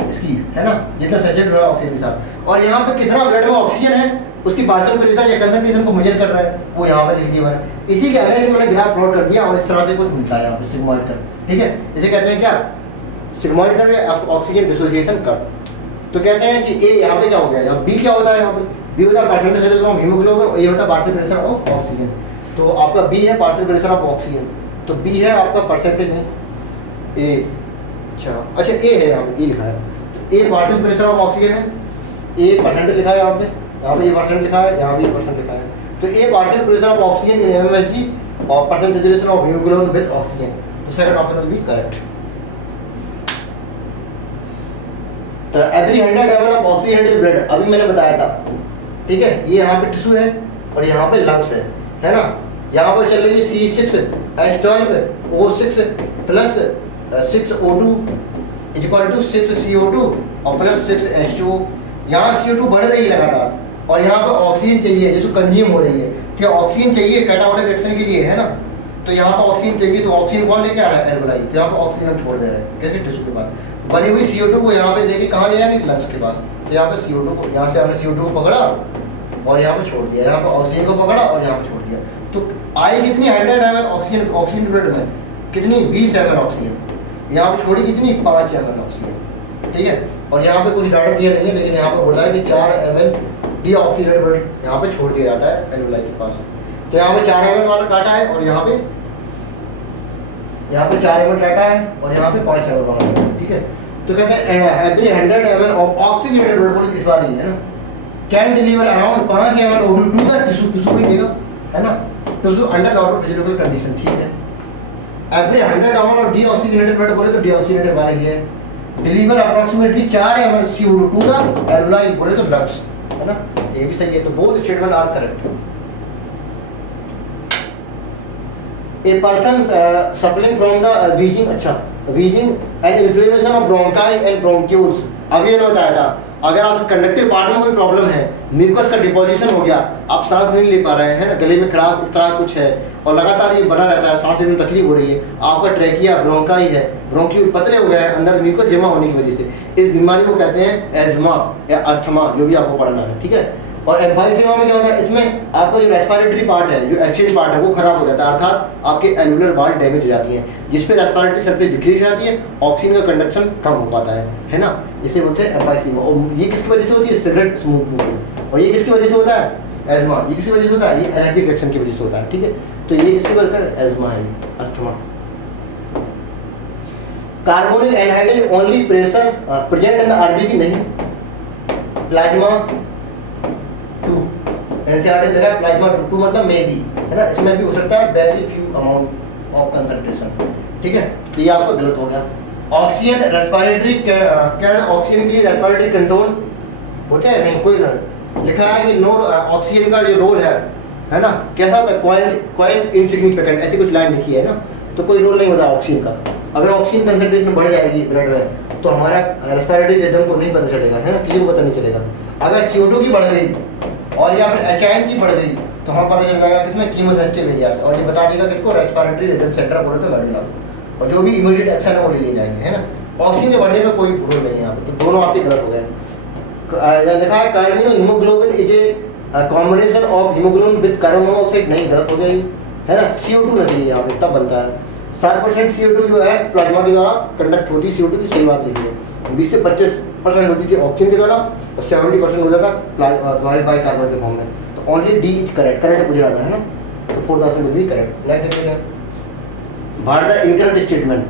इसकी, है ना, जितना सैचुरेट हो रहा है ऑक्सीजन के साथ, और यहाँ पे कितना ब्लड में ऑक्सीजन है उसकी पार्शियल प्रेशर या कंसंट्रेशन को मेजर कर रहा है, वो यहाँ पे लिख दिया है। इसी के अगेंस्ट मैंने ग्राफ प्लॉट कर दिया और इस तरह से कुछ मिलता है यहाँ पे सिग्मॉइड कर्व, ठीक है, इसे कहते हैं क्या, sigmoid curve, oxygen dissociation curve. तो कहते हैं कि ए यहाँ पे क्या हो गया, यहाँ बी क्या होता है, यहाँ पे बी होता है परसेंटेज ऑफ हीमोग्लोबिन और ए होता है पार्शियल प्रेशर ऑफ ऑक्सीजन। तो आपका बी है पार्शियल प्रेशर ऑफ ऑक्सीजन, तो बी है आपका परसेंटेज नहीं ए, अच्छा ए है, यहाँ पे ए लिखा है, तो A partial pressure of oxygen है, ए परसेंटेज लिखा है यहाँ पे ए परसेंट लिखा है, यहाँ भी परसेंट लिखा है, तो A partial pressure of oxygen in mmHg और percentage of haemoglobin with oxygen, तो second option will be correct. तो every 100 ml of oxygenated blood, अभी मैंने बताया था, ठीक है, ये यहाँ पे टिश्यू है और यहाँ पे लंग्स है ना, यहाँ पर चल रही है C6H12O6 plus 6O2 equal to 6CO2 और प्लस 6H2O, यहाँ CO2 बढ़ रही है लगातार और यहाँ पर ऑक्सीजन चाहिए जिसको कंज्यूम हो रही है, क्या ऑक्सीजन चाहिए कैटाबोलिक रिएक्शन के लिए, है ना, तो यहाँ पर ऑक्सीजन चाहिए, तो ऑक्सीजन कौन लेके आ रहा है, एल्वेलाई, तो यहाँ पर ऑक्सीजन छोड़ दे रहे हैं कैसे टिश्यू के बाद, बनी हुई CO2 को यहाँ पे लेके कहाँ ले जाएंगे, लंग्स के पास, तो यहाँ पे CO2 को, यहाँ से हमने CO2 को पकड़ा और यहाँ पे छोड़ दिया, यहाँ पे ऑक्सीजन को पकड़ा और यहाँ पे छोड़ दिया, तो आई कितनी 100 ml ऑक्सीजन, ऑक्सीजन ब्लड में कितनी 20 ml ऑक्सीजन, यहाँ पे छोड़ी कितनी 5 ml ऑक्सीजन, ठीक है, और यहाँ पे कुछ डाटा दिया नहीं है, लेकिन यहाँ पे बोला है कि 4 ml डीऑक्सीडेटेड ब्लड यहाँ पे छोड़ दिया जाता है एल्वेलाई के पास, तो यहाँ पे 4 ml वाला डाटा है और यहाँ पे 4 ml डाटा है और यहाँ पे 5 ml वाला डाटा है, ठीक है। तो कहते हैं every 100 ml of oxygenated blood, इस बार ही है ना, can deliver around 5 ml O2 to the tissue, tissue को देगा, है ना, tissue under normal physiological condition, ठीक है। Every 100 ml of deoxygenated blood बोले तो डीऑक्सीजनेटेड वाला ही है, deliver approximately 4 ml CO2 to the alveoli बोले तो लंग्स, है ना, ये भी सही है, तो both statement are correct. A person suffering from the wheezing, अच्छा wheezing and inflammation of bronchi and bronchioles, अभी मैंने बताया था, अगर आप कंडक्टिव पार्ट में कोई प्रॉब्लम है, म्यूकस का डिपोजिशन हो गया, आप सांस नहीं ले पा रहे हैं, है ना, गले में खराश इस तरह कुछ है और लगातार ये बना रहता है, सांस लेने में तकलीफ हो रही है, आपका ट्रैकिया ब्रोंकाई है, ब्रोंक्यूल पतले हो गए हैं अंदर म्यूकस जमा होने की वजह से, इस बीमारी को कहते हैं एज्मा या अस्थमा, जो भी आपको पढ़ना है, ठीक है। और एम्फाइसीमा में क्या होता है, इसमें आपका जो रेस्पिरेटरी पार्ट है, जो एक्सीडेंट पार्ट है, वो खराब हो जाता है, अर्थात आपके एल्वुलर वाल डैमेज हो जाती है, जिस पे रेस्पिरेटरी सरफेस डिक्रीज जाती है, ऑक्सीजन का कंडक्शन कम हो पाता है ना, इसे बोलते हैं एम्फाइसीमा। और ये किसकी वजह से होती है, सिगरेट स्मोकिंग। और ये किसकी वजह से होता है, एजमा। ये किसकी वजह से होता है, ये एलर्जी रिएक्शन की वजह से होता है, ठीक है। तो ये किसकी वजह से, एजमा है, asthma. Carbonyl anhydride only pressure present in the RBC, नहीं, प्लाज्मा 2 एनसीईआरटी लिखा है, प्लाज्मा 2 मतलब मे बी, है ना, इसमें भी हो सकता है very few amount of concentration, ठीक है। तो ये आपका गलत हो गया। ऑक्सीजन रेस्पिरेटरी क्या है, ऑक्सीजन के लिए रेस्पिरेटरी कंट्रोल होता है, नहीं, कोई ना, लिखा है कि नो ऑक्सीजन का जो रोल है ना, कैसा होता है, क्वाइट इनसिग्निफिकेंट, ऐसी कुछ लाइन लिखी है ना, तो कोई रोल नहीं होता ऑक्सीजन का। अगर ऑक्सीजन कंसंट्रेशन बढ़ जाएगी ब्लड में तो हमारा रेस्पिरेटरी रिदम को नहीं पता चलेगा, है ना, किसी को पता नहीं चलेगा। अगर CO2 की बढ़ गई और या फिर HIN की बढ़ गई तो हमें पता चल जाएगा किसमें कीमोसेस्टिवेरियास, और ये बता देगा किसको, रेस्पिरेटरी रिदम सेंटर बोले तो मेडुला, और जो भी इमीडिएट एक्शन है वो ले लिए जाएंगे, है ना। ऑक्सीजन के बढ़ने में कोई रोल नहीं है यहाँ पे, तो दोनों आपके गलत हो गए। लिखा है carbonyl haemoglobin is a combination of haemoglobin with carbon monoxide, नहीं, गलत हो गई, है ना। CO2 नहीं चाहिए यहाँ पे, तब बनता है। 7% CO2 जो है प्लाज्मा के द्वारा कंडक्ट होती है, CO2 की सही बात लिखी है। 20 से 25% होती थी ऑक्सीजन के द्वारा, और 70% हो जाता तुम्हारे बाइकार्बोनेट के फॉर्म में। तो only D is correct, correct पूछ रहा था, है ना, तो 4000 विल बी करेक्ट। नेक्स्ट देखते हैं, भारत incorrect statement,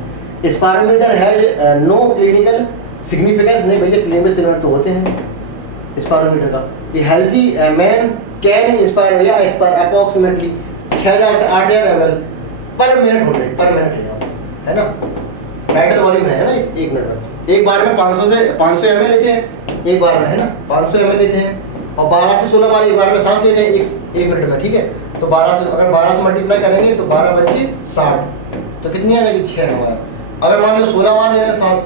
spirometer has no clinical significance, नहीं भैया, क्लिनिकल सिग्निफिकेंस तो होते हैं स्पायरोमीटर का। ये हेल्दी मैन कैन इंस्पायर या एक्सपायर अप्रॉक्सीमेटली 6000 से 8000 ml पर मिनट होते हैं, पर मिनट है ना। मेटल वॉल्यूम है ना, एक मिनट में, एक बार में 500 ml लेते हैं, एक बार में, है ना, 500 ml लेते हैं, और 12 से 16 बार एक बार में सांस लेते हैं एक मिनट में, ठीक है। तो 12 से, अगर 12 से मल्टीप्लाई करेंगे तो 12 बच्चे 60, तो कितनी आएगी, 6 हमारा। अगर मान लो 16 बार ले रहे हैं सांस,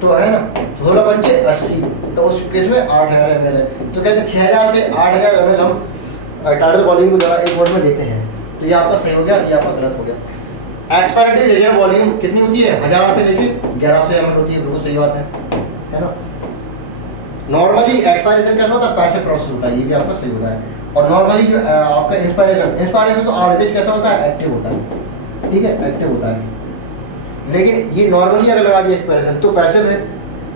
तो है ना, 16 पंचे 80, तो उस केस में 8000 ml है। तो कहते हैं 6000 से 8000 ml हम टाइटल वॉल्यूम के द्वारा एक वर्ड में लेते हैं। तो ये आपका सही हो गया, ये आपका गलत हो गया। एक्सपायरेटरी रिजर्व वॉल्यूम कितनी होती है, 1000 से लेके 1100 ml होती है, बिल्कुल सही बात है ना। नॉर्मली एक्सपायरेशन क्या होता है, पैसे प्रोसेस होता है, ये भी आपका सही होता है। और नॉर्मली जो आपका इंस्पायरेशन तो ऑलवेज कैसा होता है, एक्टिव होता है, ठीक है, एक्टिव होता है। लेकिन ये नॉर्मली अगर लगा दिया एक्सपायरेशन तो पैसिव है,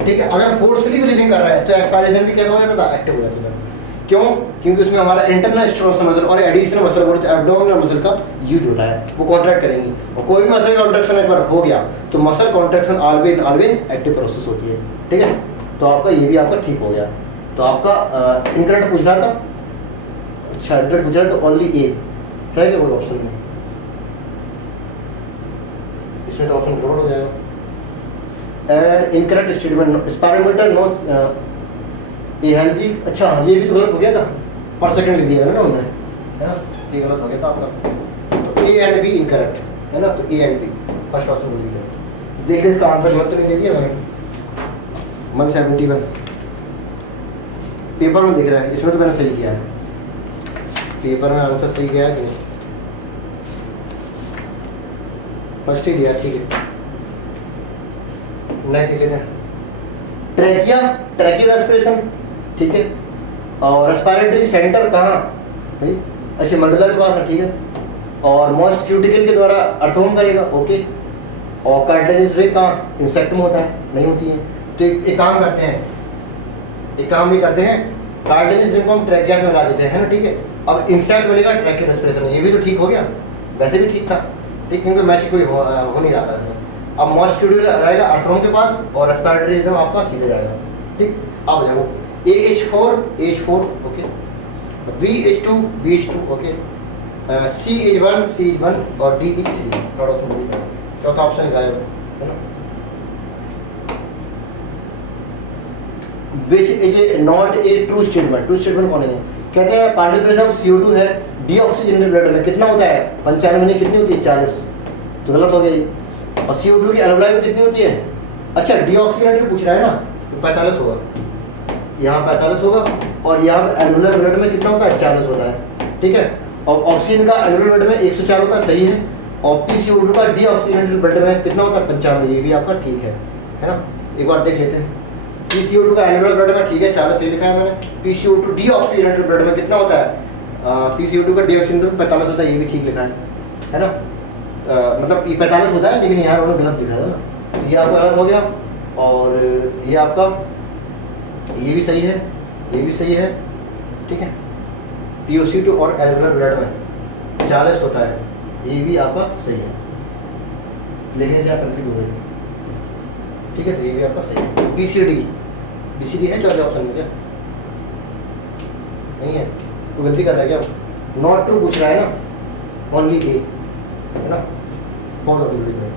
ठीक है। अगर फोर्सफुली ब्रीथिंग कर रहे हैं तो एक्सपायरेशन भी क्या हो जाता था, एक्टिव हो जाता था। क्यों, क्योंकि उसमें हमारा इंटरनल स्ट्रोस मसल और एडिशनल मसल और एब्डोमिनल मसल का यूज होता है, वो कॉन्ट्रैक्ट करेंगी। और कोई भी मसल कॉन्ट्रैक्शन एक बार हो गया तो muscle contraction always active process होती है, ठीक है। तो आपका ये भी आपका ठीक हो गया। तो आपका इंटरनेट पूछ रहा था, अच्छा इंटरनेट पूछ रहा था, तो ओनली ए है कि कोई ऑप्शन नहीं, इसमें तो ऑप्शन गड़बड़ हो जाएगा। इनकरेक्ट स्टेटमेंट, स्पायरोमीटर नो ये हेल्थी, अच्छा ये भी तो गलत हो गया था, पर सेकंड लिख दिया है ना उन्होंने, है ना, ये गलत हो गया था आपका। तो A एंड B इनकरेक्ट, है ना, तो A and B first option बोल दिया। देखिए इसका आंसर गलत तो नहीं दे दिया मैंने, 171 पेपर में दिख रहा है, इसमें तो मैंने सही किया है, पेपर में आंसर सही किया है कि नहीं, फर्स्ट ही दिया, ठीक है। नेक्स्ट देख लेते हैं, ट्रैकिया, ट्रैकियो रेस्पिरेशन, ठीक है। और रेस्पिरेटरी सेंटर कहाँ है, अच्छा मेडुला के पास है, ठीक है। और मोस्ट क्यूटिकल के द्वारा अर्थोम करेगा, ओके। और कार्टिलेजिनस रिंग कहाँ, इंसेक्ट में होता है, नहीं होती है। तो एक काम करते हैं, एक काम भी करते हैं, कार्टिलेजिनस रिंग को हम ट्रैकिया से मिला देते हैं, है ना, ठीक है। अब इंसेक्ट मिलेगा ट्रैकियो रेस्पिरेशन, ये भी तो ठीक हो गया, वैसे भी ठीक था, ठीक, क्योंकि मैच कोई हो नहीं रहा था। अब मोस्ट क्यूटिकल रहेगा अर्थोम के पास और रेस्पिरेटरी रिदम आपका सीधे जाएगा, ठीक। अब देखो AH4 okay, VH2 BH2 okay, CH1 और DH3 थर्ड ऑप्शन, चौथा ऑप्शन गायब है ना। Which is not a true statement, true statement कौन है, कहते हैं पार्टिकल ऑफ CO2 है डीऑक्सीजनेटेड ब्लड में कितना होता है, 95 में कितनी होती है, 40, तो गलत हो गया। और CO2 की एल्वुलाई में कितनी होती है, अच्छा डीऑक्सीजनेटेड पूछ रहा है ना, तो 45 होगा, यहाँ 45 होगा, और यहाँ पे एल्वुलर ब्लड में कितना होता है, 40 होता है, ठीक है। और ऑक्सीजन का एल्वुलर ब्लड में 104 होता है, सही है। और PCO2 का डीऑक्सीजनेटेड ब्लड में कितना होता है, 95, ये भी आपका ठीक है ना। एक बार देख लेते हैं, PCO2 का एल्वेओलर ब्लड में ठीक है 40 सही लिखा है मैंने। PCO2 डीऑक्सीजनेटेड ब्लड में कितना होता है? PCO2 का डीऑक्सीजनेटेड 45 होता है, ये भी ठीक लिखा है ना। मतलब ये 45 होता है, लेकिन यहाँ उन्होंने गलत लिखा था ना, ये आपका गलत हो गया। और ये आपका ये भी सही है, ये भी सही है, ठीक है। POC2 और एल्वेओलर ब्लड में 40 होता है, ये भी आपका सही है, लिखने से आप कंफ्यूज हो गए, ठीक है। तो ये भी आपका सही है। BCD है चौथे ऑप्शन में क्या? नहीं है, तो गलती कर रहा है क्या? नॉट ट्रू पूछ रहा है ना, ओनली ए है ना, बहुत ऑप्शन।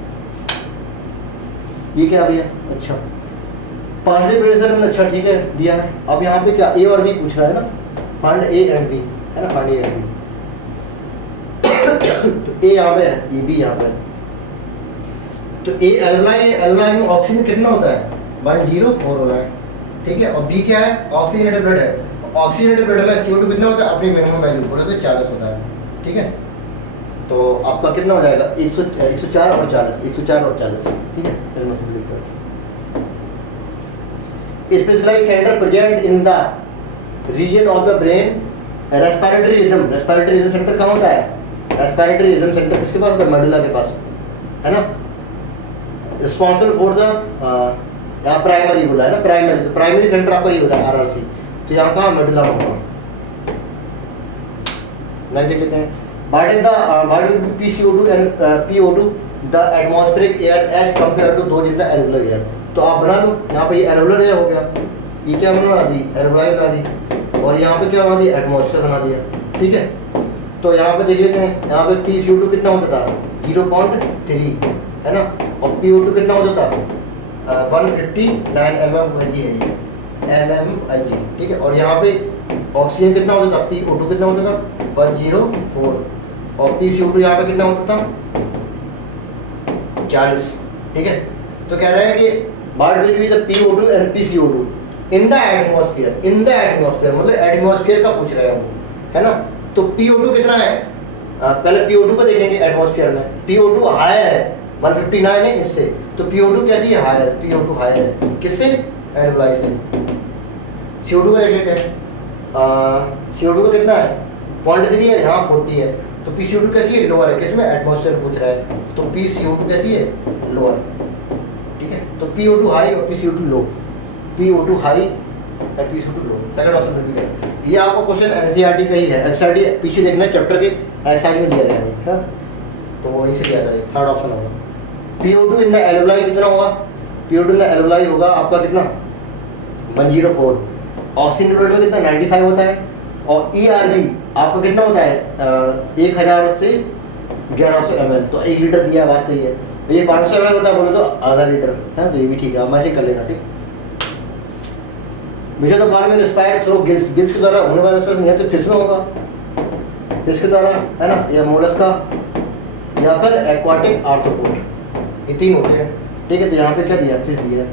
ये क्या भी है? अच्छा पार्शियल प्रेशर में, अच्छा ठीक है दिया है। अब यहाँ पे क्या ए और बी पूछ रहा है ना, फाइंड ए एंड बी है ना, फाइंड ए एंड बी। तो ए यहाँ पे है, ये बी यहाँ पे है। तो ए एल्वेओलाई में ऑक्सीजन कितना होता है? 104 होना है, ठीक है। और बी क्या है? ऑक्सीजनेटेड ब्लड है। ऑक्सीजनेटेड ब्लड में CO2 कितना होता है? अपनी मिनिमम वैल्यू बोले तो 40 होता है, ठीक है। तो आपका कितना हो जाएगा? 104 और 40, 104 और 40, ठीक है। Specialised centre present in the region of the brain, respiratory rhythm. Respiratory rhythm centre कहाँ होता है? रेस्पिरेटरी रिदम सेंटर किसके पास होता है? मेडुला के पास, है ना। रिस्पॉन्सिबल फॉर द प्राइमरी बोला है ना, प्राइमरी, तो प्राइमरी सेंटर आपका ये होता है RRC। तो यहाँ कहाँ? मेडुला में होगा। नहीं देख लेते हैं। What is PCO2 and PO2 the atmospheric air as compared to those in the alveolar air? तो आप बना लो, यहाँ पे ये एल्वेओलर एयर हो गया, ये क्या बना दी? एल्वेओलाई बना दी, और यहाँ पे क्या बना दी? एटमॉस्फेयर बना दिया, ठीक है। तो यहाँ पे देख लेते हैं, यहाँ पे PCO2 कितना होता था? 0.3 है ना, और PO2 कितना होता था? 159 mmHg, ठीक है। और यहाँ पे ऑक्सीजन कितना होता था? PO2 कितना होता था? 104, और PCO2 यहाँ पे कितना होता था? 40, ठीक है। तो कह रहे हैं कि what will be the PO2 and PCO2 in the atmosphere, in the atmosphere मतलब एटमॉस्फेयर का पूछ रहे हैं वो, है ना। तो PO2 कितना है? पहले PO2 को देखेंगे एटमॉस्फेयर में। PO2 हायर है, 159 है इससे, तो PO2 कैसी है? हायर। PO2 हायर है किससे? एल्वेओलाई से। CO2 को देख लेते हैं। CO2 को कितना है? 0.3 है, यहाँ 40 है, तो PCO2 कैसी है? लोअर है, किसमें? एटमॉस्फेयर पूछ रहा है, तो PCO2 कैसी है? लोअर, ठीक है। तो PO2 हाई और PCO2 लो, PO2 हाई और PCO2 लो, सेकंड ऑप्शन में भी है। ये आपको क्वेश्चन NCERT का ही है, NCERT पीछे देखना है, चैप्टर के एक्सरसाइज में दिया गया है, हाँ? तो वहीं से दिया जाएगा, थर्ड ऑप्शन होगा। PO2 इन द एल्वेओलाई कितना होगा? PO2 इन द एल्वेओलाई होगा आपका कितना? 104। ऑक्सीजन ब्लड में कितना? 95 होता है, और ERB आपका कितना होता है? 1000 से 1100 ml, तो 1 लीटर दिया, बात सही है। तो ये 500 ml होता है बोले तो आधा लीटर है, तो ये भी ठीक है, आप मैचिंग कर लेना, ठीक। Which of the following respired through gills, gills के द्वारा होने वाला रेस्पिरेशन या तो फिश में होगा, फिश के द्वारा, है ना, या मोलस्का, या फिर एक्वाटिक आर्थ्रोपोड, ये 3 होते हैं, ठीक है। तो यहाँ पे क्या दिया? फिश दिया है।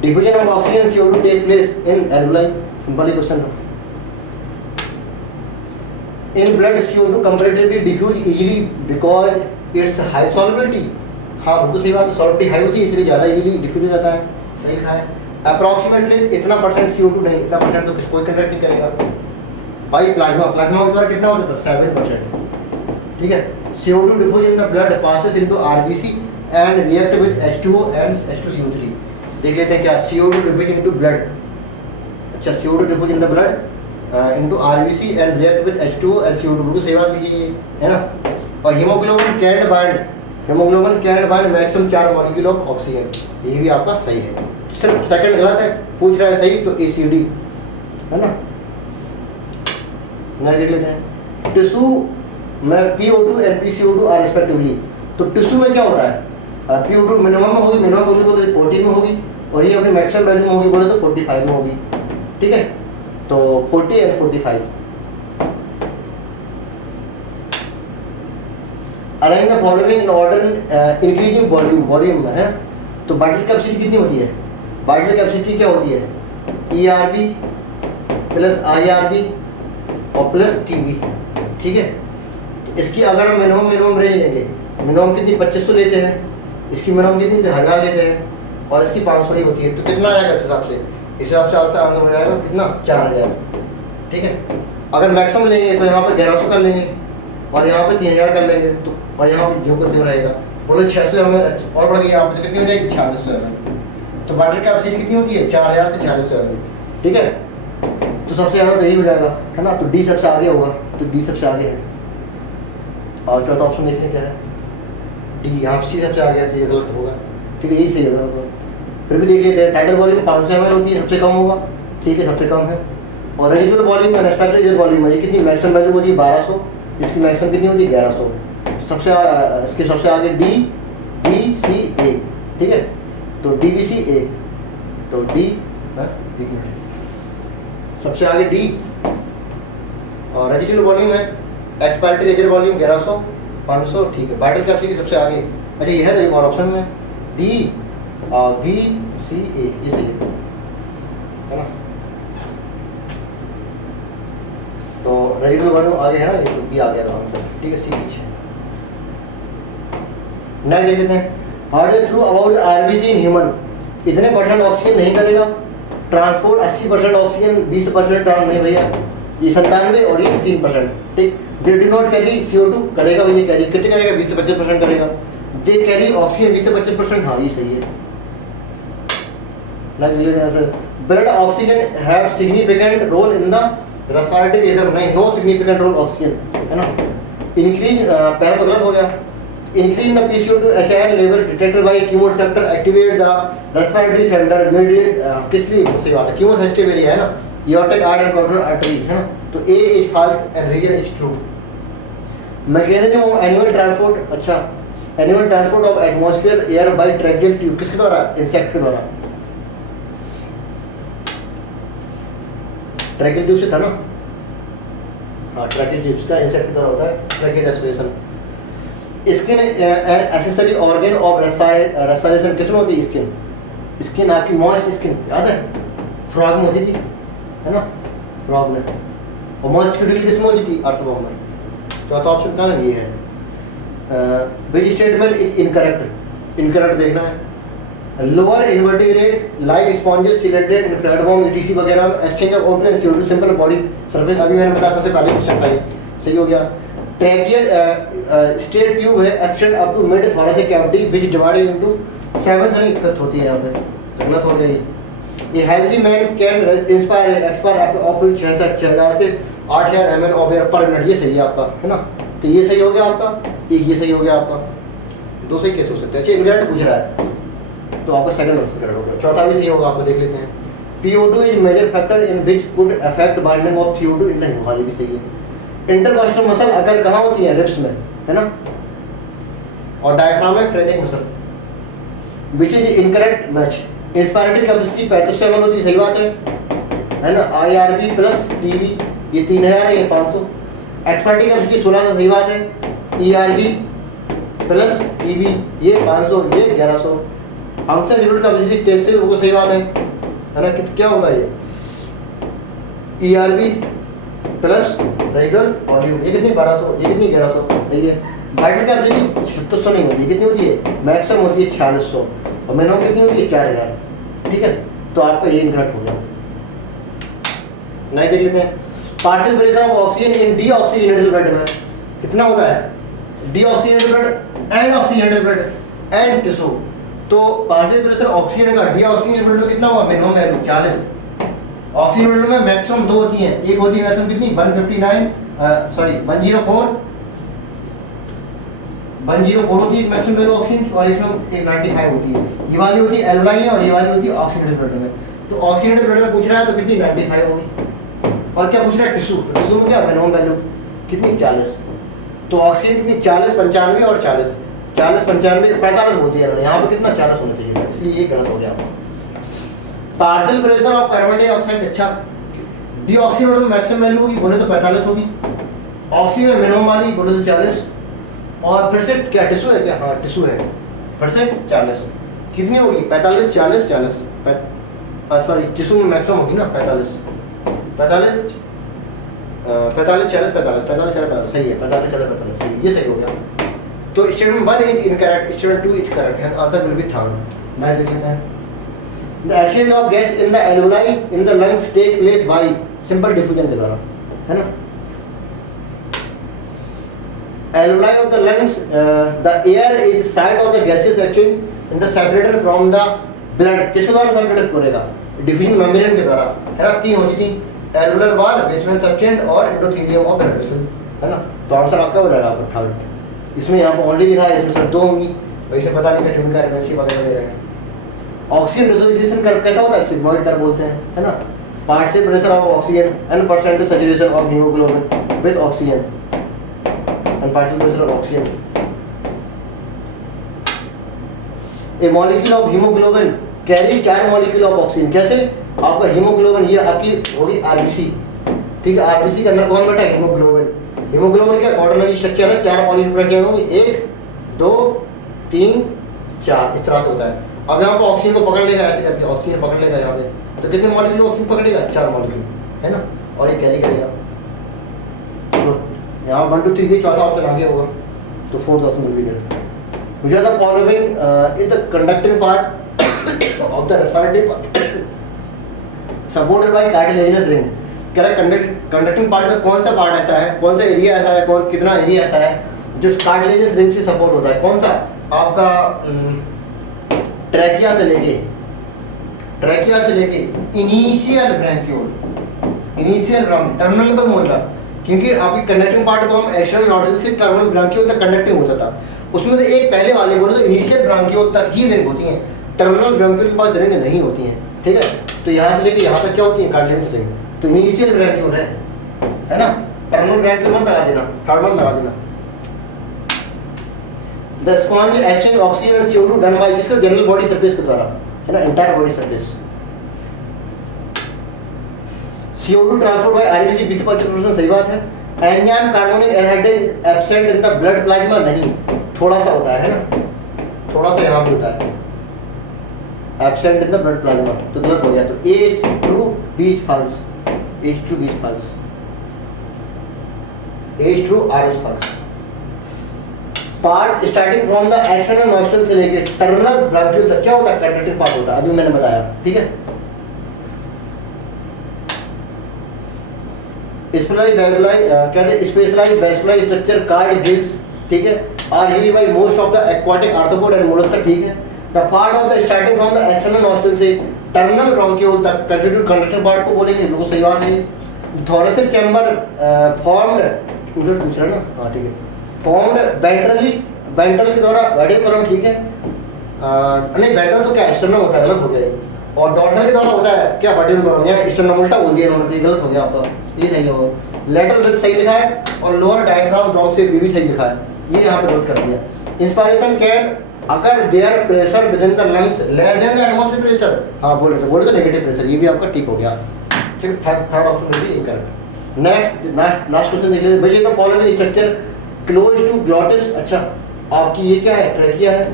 Diffusion of oxygen CO2 take place in alveoli, simple ही क्वेश्चन था। In blood CO2 comparatively diffuse easily because its high solubility, हाँ बिल्कुल सही बात है, सॉलिबिलिटी हाई होती है इसलिए ज़्यादा इजीली डिफ्यूज हो जाता है, सही लिखा है। अप्रॉक्सीमेटली इतना परसेंट CO2 नहीं, इतना परसेंट तो कोई कंडक्ट नहीं करेगा भाई। प्लाज्मा, प्लाज्मा के द्वारा कितना हो जाता है? 7%, ठीक है। CO2 diffuse in the blood passes into RBC and react with H2O and H2CO3। देख लेते हैं क्या CO2 डिफ्यूज इनटू ब्लड। अच्छा, CO2 diffuse in the blood into RBC and react with H2O and CO2, बिल्कुल सही बात लिखी है ना। और haemoglobin can bind maximum 4 molecule of oxygen, ये भी आपका सही है। सिर्फ सेकंड गलत है, पूछ रहा है सही, तो ACD है ना। नहीं देख लेते हैं। टिश्यू में PO2 and PCO2 are respectively, तो टिश्यू में क्या होता है? PO2 मिनिमम में होगी, मिनिमम बोले तो 40 में होगी, और ये अपनी मैक्सिमम वैल्यू में होगी बोले तो 45 में होगी, ठीक है। तो 40 और 45। Arrange the following in order increasing volume में है। तो वाइटल कैपेसिटी कितनी होती है? वाइटल कैपेसिटी क्या होती है? ERB प्लस IRB और प्लस TB, ठीक है। तो इसकी अगर हम मिनिमम रेंज लेंगे, मिनिमम कितनी 2500 लेते हैं, इसकी मिनिमम कितनी 1000 लेते हैं, और इसकी 500 ही होती है, तो कितना आएगा इस हिसाब से? इस हिसाब से आपका आंसर हो जाएगा कितना? 4000। ठीक है, अगर मैक्सिमम लेंगे तो यहाँ पर 1100 कर लेंगे और यहाँ पे 3000 कर लेंगे, तो और यहाँ पे जो को रहेगा बोलो 600 ml और बढ़ गई यहाँ पे, तो कितनी हो जाएगी? 4600 ml। तो वाटर कैपेसिटी कितनी होती है? 4000 से 4600 ml। ठीक है, तो सबसे ज़्यादा तो यही हो जाएगा, है ना। तो डी सबसे आगे होगा, तो डी सबसे आगे है। और चौथा ऑप्शन देखते हैं क्या है? डी। यहाँ सी सबसे आगे है, तो ये गलत होगा। ठीक है, यही सही होगा। फिर भी देख लेते हैं। टाइटल वॉल्यूम 500 ml होती है, सबसे कम होगा। ठीक है, सबसे कम है। और रेजिडुअल वॉल्यूम या रेस्पिरेटरी वॉल्यूम है, ये कितनी मैक्सिमम वैल्यू होती है? 1200। इसकी मैक्सिमम कितनी होती है? 1100। सबसे इसके सबसे आगे डी बी सी ए। ठीक है, तो डी बी सी ए, तो डी, एक मिनट, सबसे आगे डी। और रेजिडुअल वॉल्यूम है, एक्सपायरेटरी रेजिडुअल वॉल्यूम 1100 500। ठीक है, वाइटल कैपेसिटी सबसे आगे, अच्छा ये है, तो एक और ऑप्शन में डी बी सी ए, ये सही है ना। तो रेजिडुअल वॉल्यूम आगे है ना, ये तो बी आ गया आंसर। ठीक है, सी पीछे। नेक्स्ट देख लेते हैं। Heart is true about RBC in human, इतने परसेंट ऑक्सीजन नहीं करेगा। ट्रांसपोर्ट 80% ऑक्सीजन, 20% ट्रांस नहीं भैया, ये 97 और ये 3%। ठीक, they do not carry CO2, करेगा भैया कैरी, कितने करेगा? 20 से 25% करेगा। दे कैरी ऑक्सीजन 20 से 25%, हाँ ये सही है। Blood oxygen have significant role in the respiratory rhythm, नहीं, नो सिग्निफिकेंट रोल ऑक्सीजन, है ना। इंक्रीज, पहला तो गलत हो गया। Increase in the PCO2 HIL level detected by chemoreceptor activate the respiratory center mediate, किस लिए? सही बात है, chemosensitive area है ना, aortic artery and carotid arteries, है ना। तो A is false and region is true। Mechanism of annual transport, अच्छा, annual transport of atmosphere air by tracheal tube, किसके द्वारा? इंसेक्ट के द्वारा। ट्रैकियल ट्यूब से था ना, हाँ, ट्रैकियल ट्यूब का इंसेक्ट के द्वारा होता है tracheal respiration. Skin accessory organ of respiration किसमें होती है? स्किन। स्किन आपकी मॉइस्ट स्किन याद है, फ्रॉग में होती थी, है ना, फ्रॉग में। और मॉइस्ट क्यूटिकल किसमें होती थी? अर्थवर्म में। चौथा ऑप्शन कहाँ है? ये है। Which statement is incorrect? Incorrect देखना है। लोअर इन्वर्टिब्रेट लाइक स्पॉन्जेस सिलेंडेड इन प्लेटफॉर्म ETC वगैरह में exchange of oxygen CO2 simple body surface, अभी मैंने बताया सबसे पहले क्वेश्चन था ये, सही हो गया। ट्रैकियल स्टेट ट्यूब है, extend up to mid thoracic cavity which divided into 7 नहीं इफेक्ट होती है यहाँ पे, तो गलत हो गई। ये healthy man can inspire expire of 6000 से 8000 ml ऑफ एयर पर मिनट, ये सही है आपका, है ना। तो ये सही हो गया आपका, एक ये सही हो गया आपका, दो सही कैसे हो सकते हैं? अच्छा, इनग्रेडिएंट पूछ रहा है तो आपका सेकंड आंसर हो गया। चौथा भी सही होगा, आपको देख लेते हैं। PO2 is major factor in which could affect binding of CO2 in the human, ये भी सही है। इंटरकॉस्टल मसल अगर कहाँ होती है? रिब्स में, है ना। और डायफ्राम में phrenic muscle. Which is incorrect match. Inspiratory capacity 3500 ml होती है, सही बात है ना। IRB प्लस TB, ये 3000 है, ये 500। एक्सपायरेटरी कैपेसिटी 1600, सही बात है। ERB प्लस TB, ये 500, ये 1100। फंक्शन यूनिट कैपेसिटी 3300, वो सही बात है ना। क्या होगा ये? ERB प्लस रेजिडुअल वॉल्यूम, ये कितनी? 1200, ये कितनी? 1100, सही है। वाइटल कैपेसिटी 7600 नहीं होती, कितनी होती है? मैक्सिमम होती है 4600, और मिनिमम कितनी होती है? 4000। ठीक है, तो आपका ये इनकरेक्ट हो गया। नहीं देख लेते हैं। Partial pressure of oxygen in deoxygenated blood में कितना होता है? Deoxygenated blood and oxygenated blood and tissue, तो पार्शियल प्रेशर ऑक्सीजन का डीऑक्सीजनेटेड ब्लड में कितना हुआ? मिनिमम है 40। ऑक्सीजन ब्लड में मैक्सिमम दो होती हैं, एक होती है मैक्सिमम कितनी? 104 होती है मैक्सिमम वैल्यू ऑक्सीजन, और एक 95 होती है। ये वाली होती है एल्वलाइन और ये वाली होती है ऑक्सीजनेटेड ब्लड में। तो ऑक्सीजनेटेड ब्लड में पूछ रहा है तो कितनी? 95 होगी। और क्या पूछ रहा है? टिश्यू, टिश्यू में क्या मिनिमम वैल्यू कितनी? 40। तो ऑक्सीजन कितनी? 40, 95 और 40, 40, 95, 45 होती है। यहाँ पे कितना? 40 होना चाहिए, इसलिए ये गलत हो गया। Partial pressure of carbon dioxide, अच्छा, डीऑक्सीजनेटेड में मैक्सिमम वैल्यू होगी, बोले तो 45 होगी। ऑक्सीजन में मिनिमम वाली बोले तो 40, और फिर से क्या टिश्यू है क्या? हाँ टिश्यू है, फिर से 40, कितनी होगी? 45, 40, 40, सॉरी टिश्यू में मैक्सिमम होगी ना 45, 45, 45, 40, 45, 45, 45, सही है। 45, 40, 45, सही, ये सही हो गया। तो statement 1 is incorrect, statement 2 is correct, answer will be third. मैं देख लेते हैं। The exchange of gas in the alveoli in the lungs take place by simple diffusion के द्वारा, है ना। Alveoli of the lungs, the air is side of the gaseous exchange in the separator from the blood. किसके द्वारा separate करेगा? Diffusion membrane के द्वारा, है ना। तीन होती थी, एल्वुलर वॉल, बेसमेंट सबस्टेंस और एंडोथेलियम ऑफ ब्लड वेसल, है ना। तो आंसर आपका हो जाएगा आपका थर्ड। इसमें यहाँ पर ओनली लिखा है, इसमें सब दो होंगी, वैसे पता नहीं कि उनका एडवेंसी वगैरह दे रहे हैं। ऑक्सीजन डिसोसिएशन कर्व कैसा होता है? सिग्मोइड कर्व बोलते हैं, है ना। Partial pressure of oxygen and percentage saturation of haemoglobin with oxygen and partial pressure of oxygen. A molecule of hemoglobin carry 4 molecule of oxygen. कैसे? आपका हीमोग्लोबिन, ये आपकी होगी आरबीसी, ठीक है। आरबीसी के अंदर कौन बैठा है? हीमोग्लोबिन। हीमोग्लोबिन का ऑर्डिनरी स्ट्रक्चर है, 4 मॉलिक्यूल रखे होंगे, 1 2 3 4, इस तरह से होता है। अब यहाँ पर ऑक्सीजन को पकड़ लेगा, ऐसे करके ऑक्सीजन पकड़ लेगा यहाँ पे, तो कितने मॉलिक्यूल ऑक्सीजन पकड़ेगा? 4 मॉलिक्यूल, है ना। और ये कैरी करेगा, यहाँ 1 2 3 थी, चौथा ऑप्शन आगे होगा, तो fourth option will be there. Which of the following is the conducting part of the respiratory part supported by cartilaginous ring? कह रहा है कंडक्टिंग पार्ट का कौन सा पार्ट ऐसा है, कौन सा एरिया ऐसा है, कौन कितना एरिया ऐसा है जो कार्टिलेजिनस रिंग से सपोर्ट होता है? कौन सा? आपका ट्रैकिया से लेके इनिशियल ब्रैंक्यूल, इनिशियल टर्मिनल पर बोल रहा, क्योंकि आपकी कंडक्टिंग पार्ट को हम एक्सटर्नल नोडल से टर्मिनल ब्रांकियोल तक कंडक्टिंग होता था, उसमें से एक पहले वाले बोले तो इनिशियल ब्रांकियोल तक ही रिंग होती हैं, टर्मिनल ब्रांकियोल के पास रिंग नहीं होती हैं, ठीक है। तो यहाँ से लेके यहाँ तक क्या होती है? Cartilaginous ring. तो इनिशियल ब्रांकियोल है ना, टर्मिनल ब्रांकियोल मत लगा देना, थर्ड मत लगा देना। The sponge exchange oxygen and CO2 done by किसका? जनरल बॉडी सरफेस के द्वारा, है ना, entire body surface. CO2 transport bye RBC 20-25%, सही बात है। Enzyme carbonic anhydride absent in the blood plasma, नहीं, थोड़ा सा होता है ना, थोड़ा सा यहाँ पे होता है absent in the blood plasma, तो गलत हो गया। तो H2 बीच फॉल्स, H2 बीच false, H2 RS false. Part starting from the external nostril से लेके टर्मिनल ब्रांकियोल तक क्या होता है? कंडक्टिंग पार्ट होता है, अभी मैंने बताया, ठीक है। Specialised vascular structure called gills, ठीक है, are used by most of the aquatic arthropod and mollusca, ठीक है। The part of the starting from the external nostril से टर्मिनल ब्रोंकियोल तक कंस्टिट्यूट कंडक्टिंग पार्ट को बोलेंगे, बिल्कुल सही बात है। थोरेसिक चैम्बर फॉर्म्ड, उधर पूछ रहा है ना, हाँ ठीक है, फॉर्म्ड वेंट्रल के द्वारा वेंट्रल कॉलम, ठीक है। नहीं वेंट्रल तो क्या एक्सटर्नल होता है, गलत हो गया। और डॉर्सल के द्वारा होता है क्या? वर्टिकल कॉलम, यहाँ एक्सटर्नल उल्टा बोल दिया इन्होंने, तो गलत हो गया आपका, ये सही होगा। लेटरल रिब सही लिखा है और लोअर डायफ्राम ड्रॉप से भी सही लिखा है, ये यहाँ पे नोट कर दिया। Inspiration can occur there pressure within the lungs less than the atmospheric pressure, हाँ बोले तो नेगेटिव प्रेशर, ये भी आपका ठीक हो गया, ठीक। थर्ड ऑप्शन भी इनकरेक्ट। नेक्स्ट लास्ट क्वेश्चन देख लीजिए, which is the following structure close to glottis? अच्छा, आपकी ये क्या है? ट्रैकिया है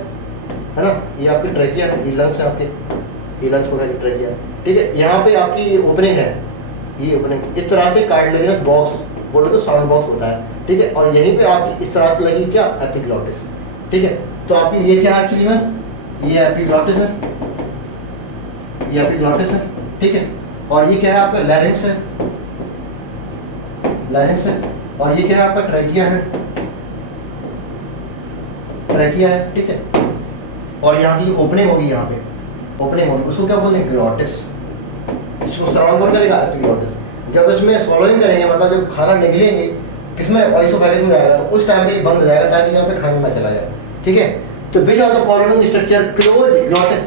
ना, ये आपकी ट्रैकिया है, ये लंग्स है आपके, ये लंग्स हो गया ट्रैकिया, ठीक है। यहाँ पे आपकी ओपनिंग है, ये ओपनिंग इस तरह से कार्टिलेजिनस बॉक्स बोले तो साउंड बॉक्स होता है, ठीक है। और यहीं पे आपकी इस तरह से लगी क्या? एपिग्लॉटिस, ठीक है। तो आपकी ये क्या है एक्चुअली में? ये एपिग्लॉटिस है, ये एपिग्लॉटिस है, ठीक है। और ये क्या है आपका? लैरिंक्स है, लैरिंक्स है। और ये क्या है आपका? ट्रैकिया है, ट्रैकिया है, ठीक है। और यहाँ की ओपनिंग होगी, यहाँ पे ओपनिंग होगी, उसको क्या बोलते हैं? ग्लॉटिस। इसको सराउंड कौन करेगा? एपिग्लॉटिस। जब इसमें स्वॉलोइंग करेंगे, मतलब जब खाना निकलेंगे किसमें? ऑइसोफेगस में जाएगा, तो उस टाइम पे ये बंद हो जाएगा ताकि यहाँ पे खाना ना चला जाए, ठीक है। तो which of the following structure close glottis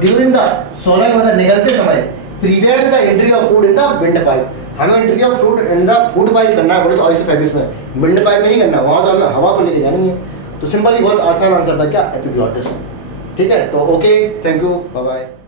during the swallowing, मतलब निकलते समय prevent the entry of food in the windpipe. हमें entry of food in the food pipe करना है, बोले तो ऑइसोफेगस में, विंड पाइप में नहीं करना, वहाँ तो हमें हवा को लेके जानी है। तो सिंपली बहुत आसान आंसर था क्या? एपिग्लॉटिस, ठीक है। तो okay, thank you, bye bye.